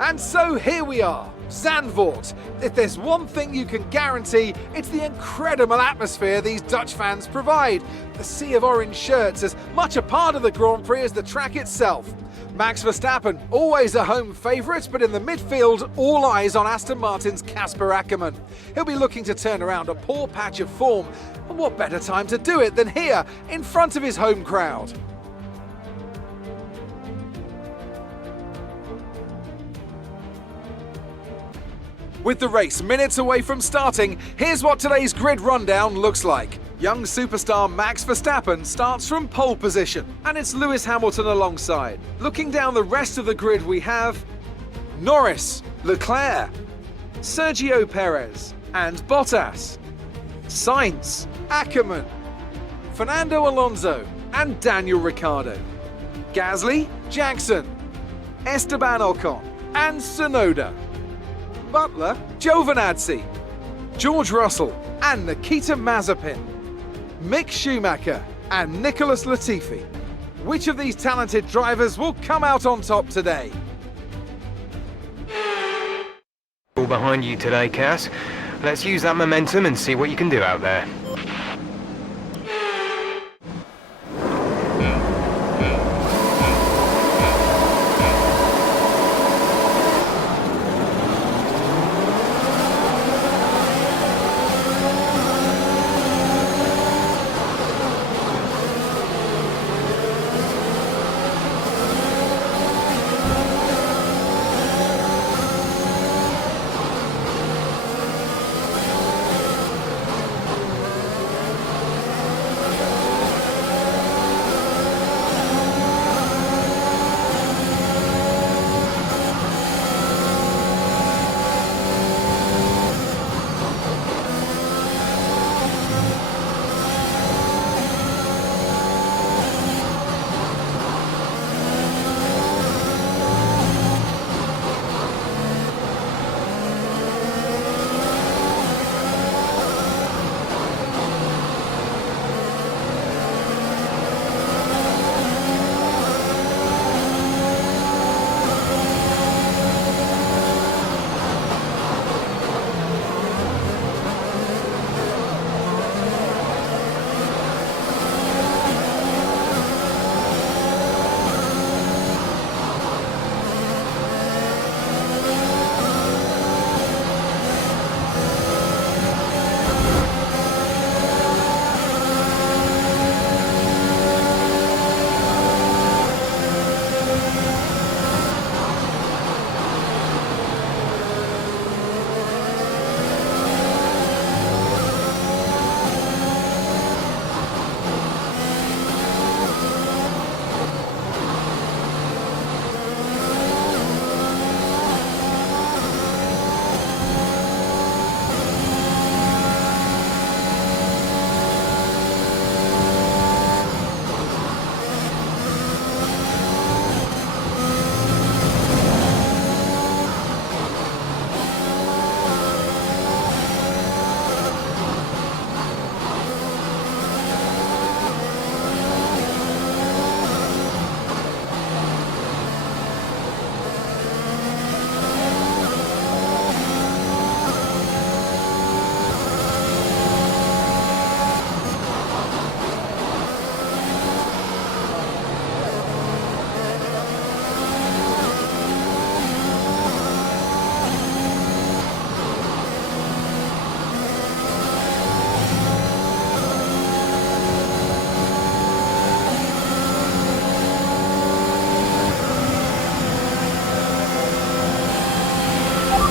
And so here we are, Zandvoort. If there's one thing you can guarantee, it's the incredible atmosphere these Dutch fans provide. The sea of orange shirts as much a part of the Grand Prix as the track itself. Max Verstappen, always a home favourite, but in the midfield, all eyes on Aston Martin's Casper Ackermann. He'll be looking to turn around a poor patch of form, and what better time to do it than here, in front of his home crowd. With the race minutes away from starting, here's what today's grid rundown looks like. Young superstar Max Verstappen starts from pole position, and it's Lewis Hamilton alongside. Looking down the rest of the grid, we have Norris, Leclerc, Sergio Perez, and Bottas, Sainz, Ackermann, Fernando Alonso, and Daniel Ricciardo, Gasly, Jackson, Esteban Ocon, and Tsunoda, Butler, Giovinazzi, George Russell, and Nikita Mazepin, Mick Schumacher, and Nicholas Latifi. Which of these talented drivers will come out on top today? All behind you today, Cass. Let's use that momentum and see what you can do out there.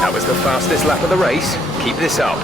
That was the fastest lap of the race. Keep this up.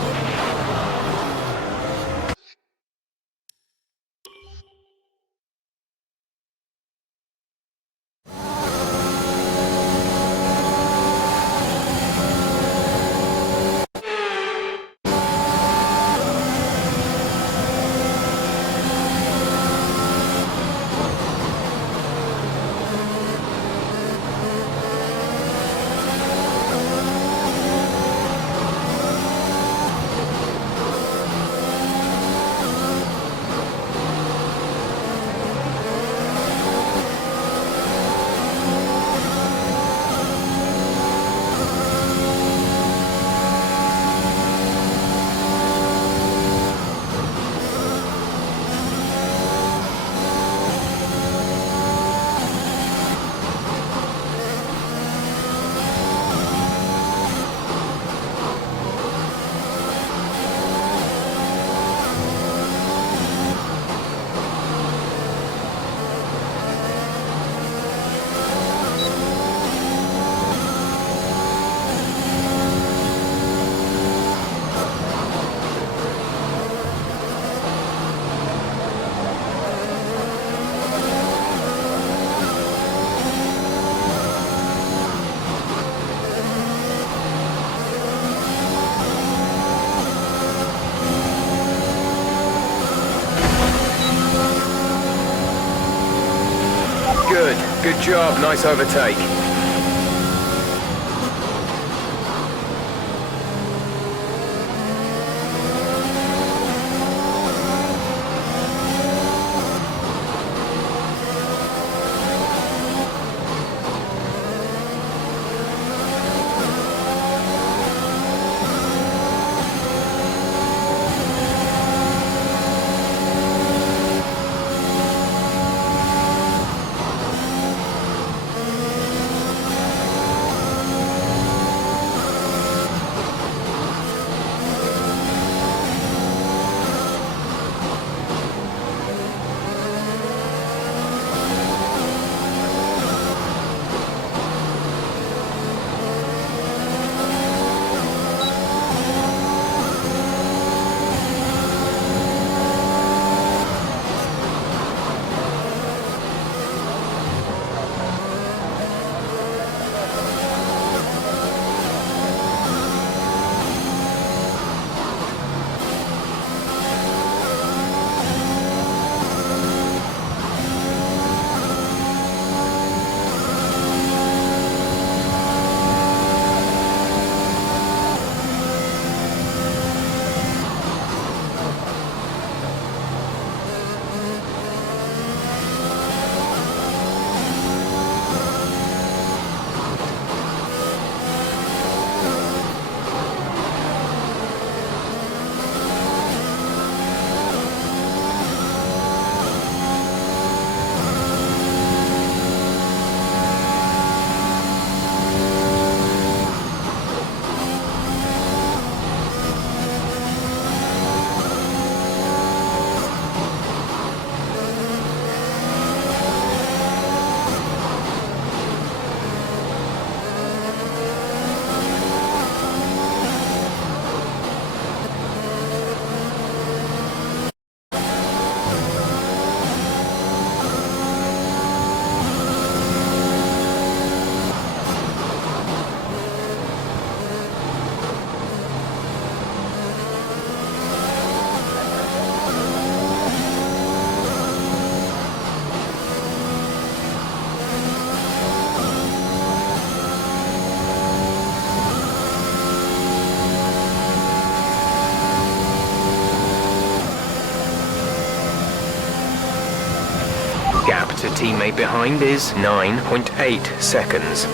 Good job, nice overtake. Gap to teammate behind is 9.8 seconds.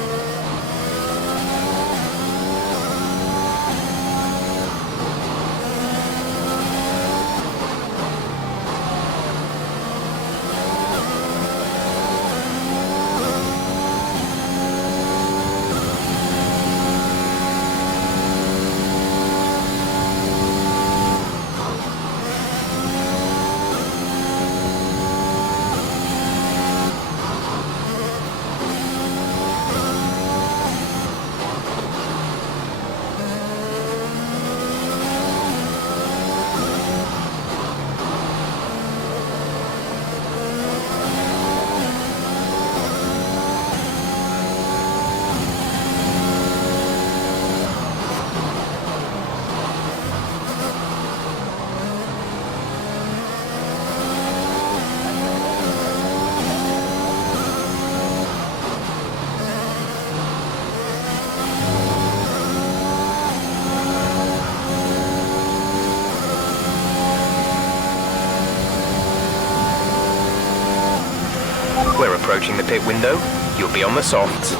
We're approaching the pit window. You'll be on the softs.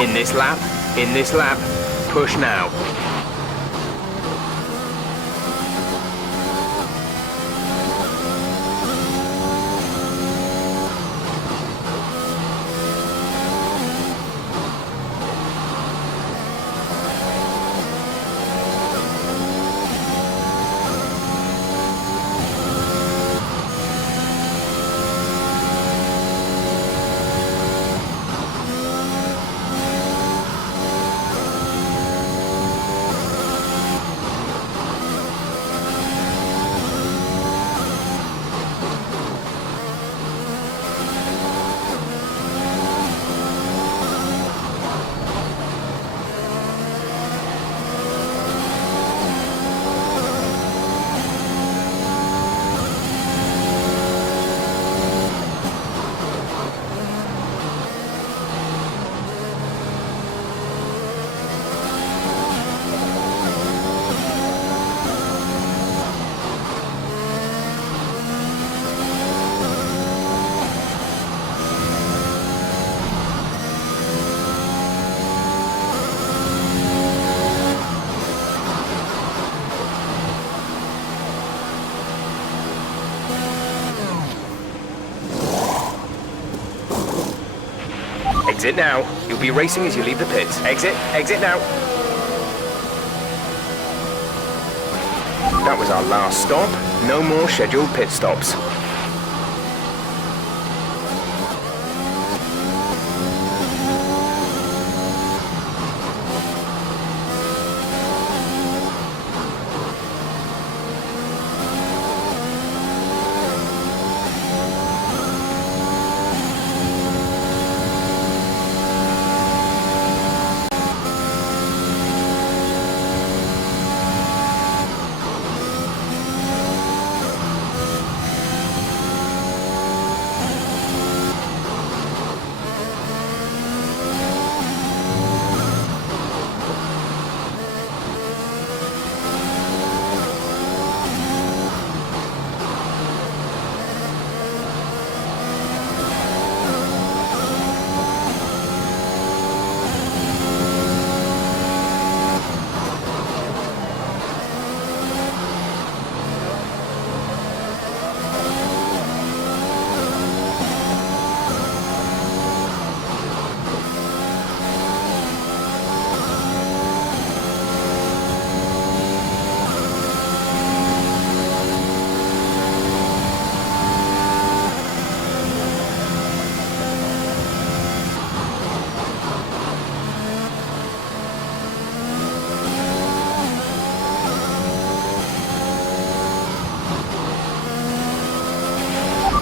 In this lap, push now. Exit now. You'll be racing as you leave the pits. Exit now. That was our last stop. No more scheduled pit stops.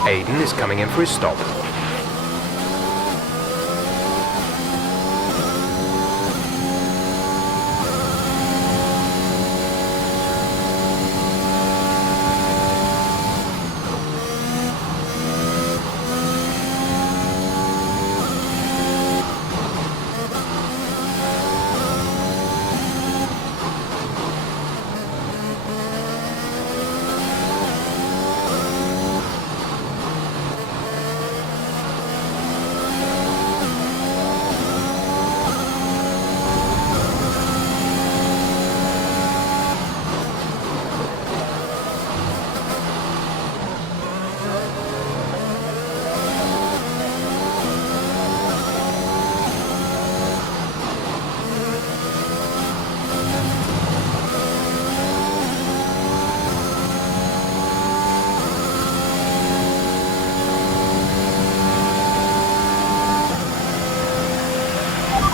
Aiden is coming in for his stop.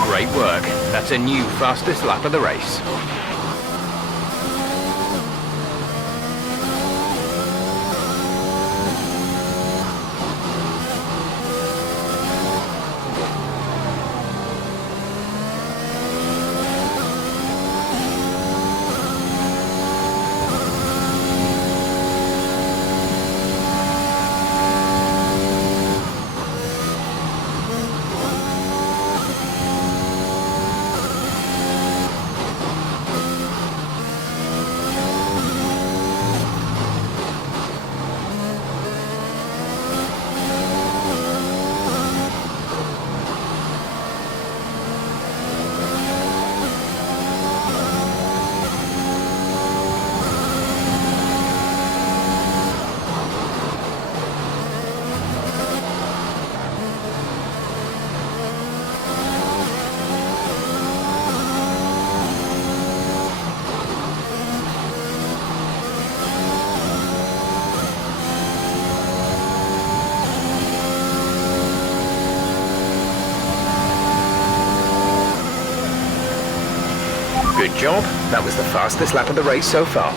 Great work. That's a new fastest lap of the race. Good job. That was the fastest lap of the race so far.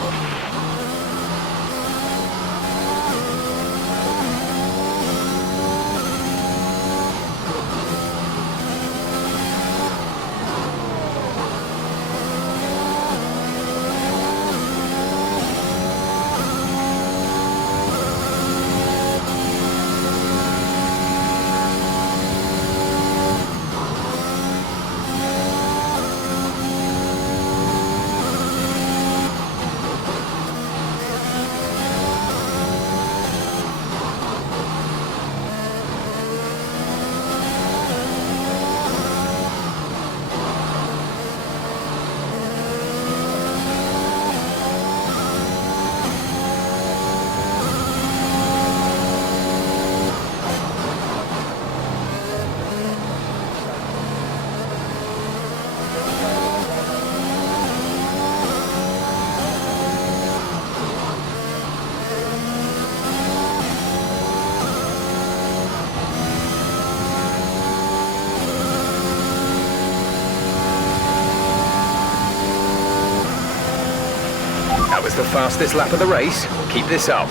That was the fastest lap of the race. Keep this up.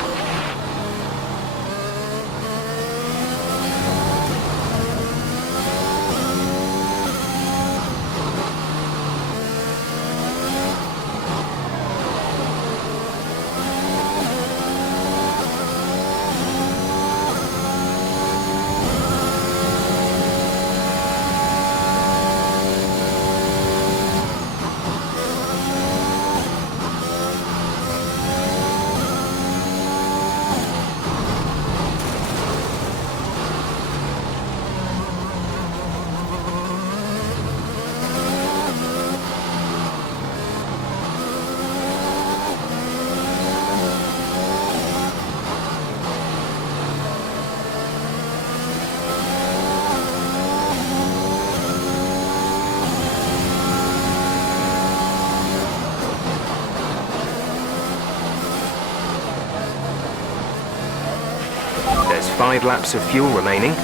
There's 5 laps of fuel remaining.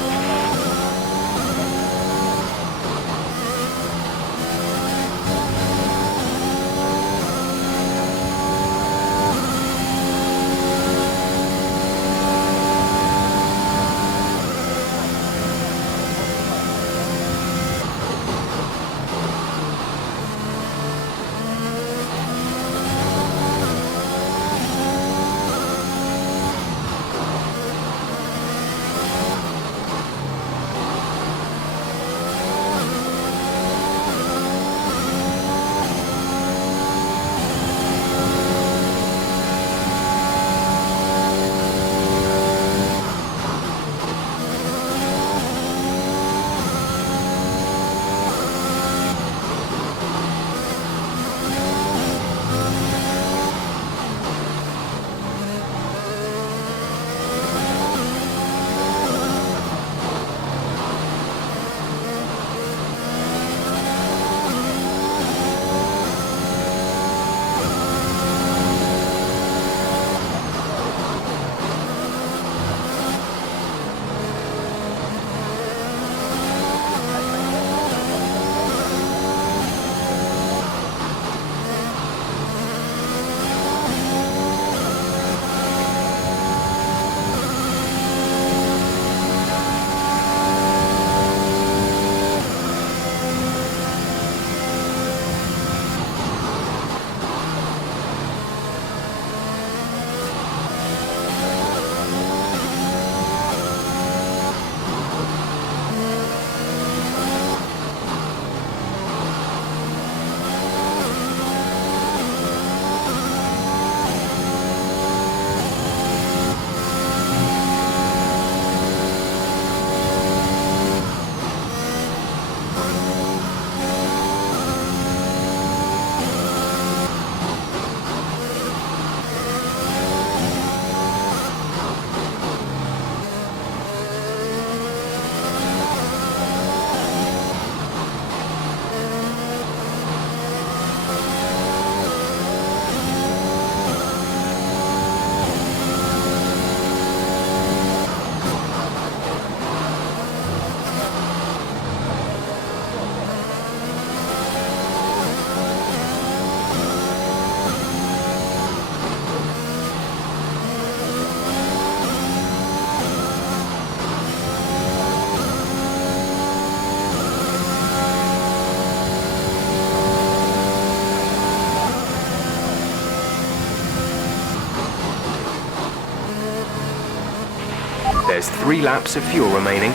There's 3 laps of fuel remaining.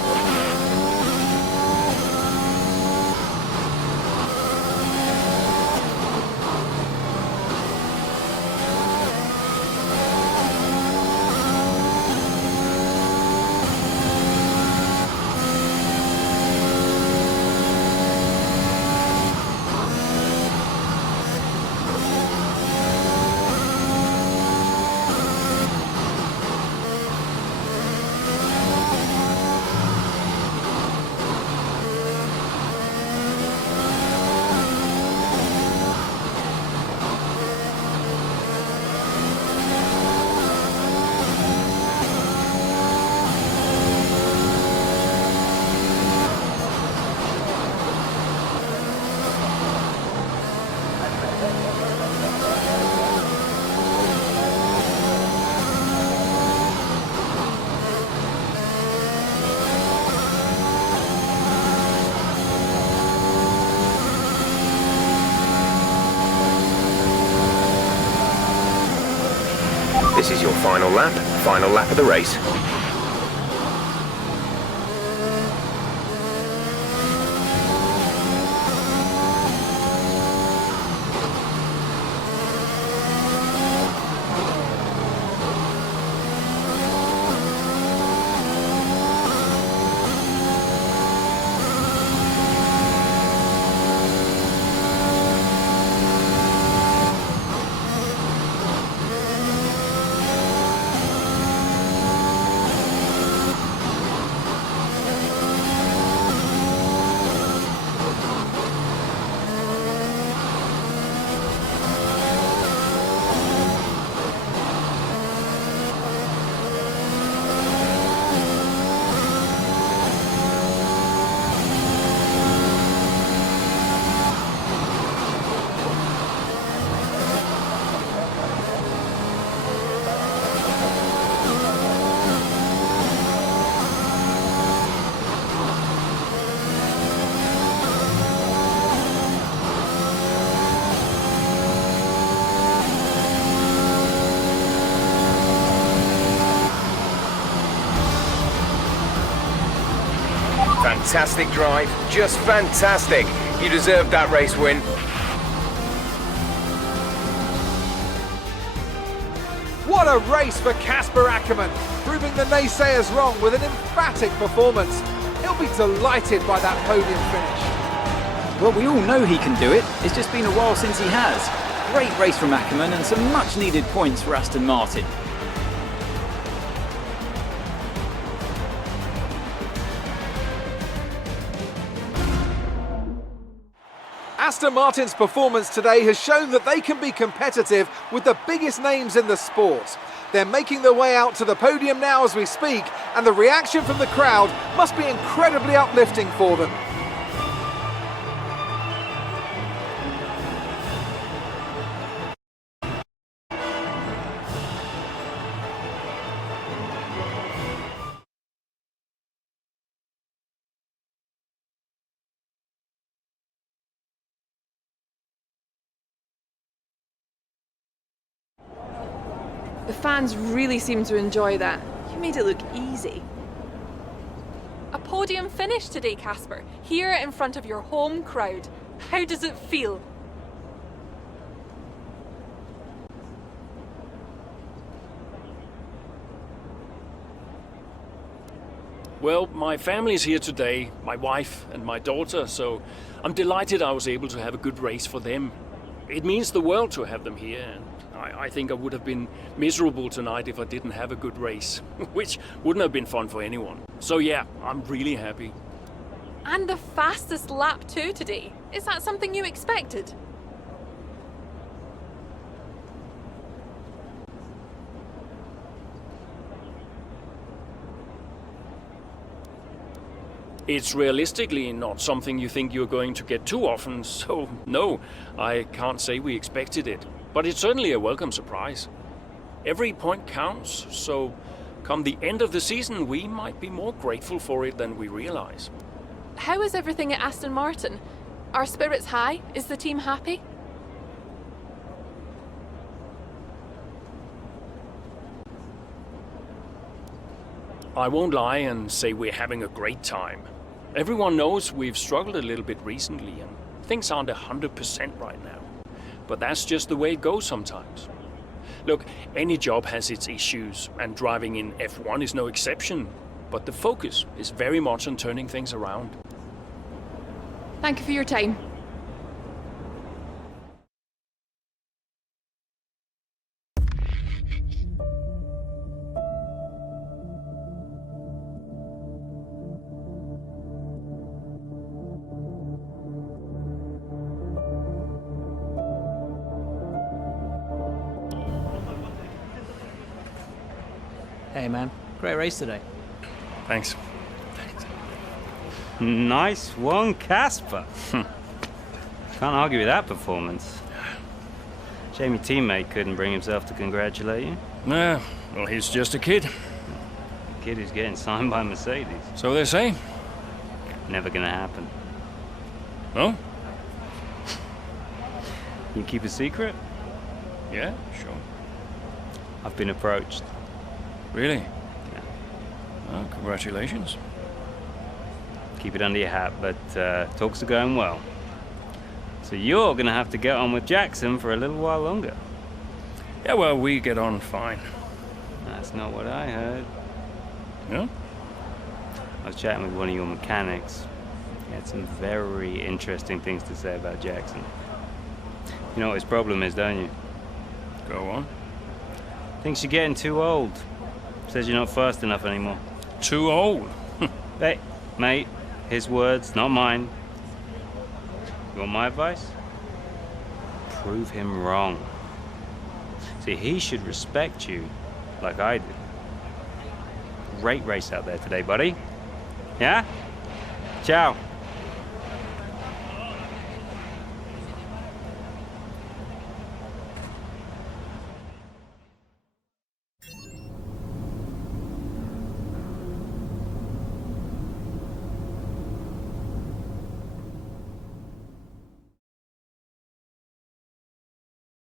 This is your final lap of the race. Fantastic drive, just fantastic. You deserved that race win. What a race for Kasper Ackermann, proving the naysayers wrong with an emphatic performance. He'll be delighted by that podium finish. Well, we all know he can do it. It's just been a while since he has. Great race from Ackermann and some much needed points for Aston Martin. Aston Martin's performance today has shown that they can be competitive with the biggest names in the sport. They're making their way out to the podium now as we speak, and the reaction from the crowd must be incredibly uplifting for them. The fans really seem to enjoy that. You made it look easy. A podium finish today, Kasper, here in front of your home crowd. How does it feel? Well, my family's here today, my wife and my daughter, so I'm delighted I was able to have a good race for them. It means the world to have them here, and I think I would have been miserable tonight if I didn't have a good race, which wouldn't have been fun for anyone. So yeah, I'm really happy. And the fastest lap too today. Is that something you expected? It's realistically not something you think you're going to get too often, so no, I can't say we expected it. But it's certainly a welcome surprise. Every point counts, so come the end of the season, we might be more grateful for it than we realize. How is everything at Aston Martin? Are spirits high? Is the team happy? I won't lie and say we're having a great time. Everyone knows we've struggled a little bit recently and things aren't 100% right now. But that's just the way it goes sometimes. Look, any job has its issues, and driving in F1 is no exception. But the focus is very much on turning things around. Thank you for your time. Hey man, great race today. Thanks. Nice one, Casper. Can't argue with that performance. Shame your teammate couldn't bring himself to congratulate you. Nah, well, he's just a kid. A kid who's getting signed by Mercedes. So they say. Never gonna happen. No? You keep a secret? Yeah, sure. I've been approached. Really? Yeah. Well, congratulations. Keep it under your hat, but talks are going well. So you're gonna have to get on with Jackson for a little while longer. Yeah, well, we get on fine. That's not what I heard. No? I was chatting with one of your mechanics. He had some very interesting things to say about Jackson. You know what his problem is, don't you? Go on. Thinks you're getting too old. Says you're not fast enough anymore. Too old? Hey, mate, his words, not mine. You want my advice? Prove him wrong. See, he should respect you like I did. Great race out there today, buddy. Yeah? Ciao.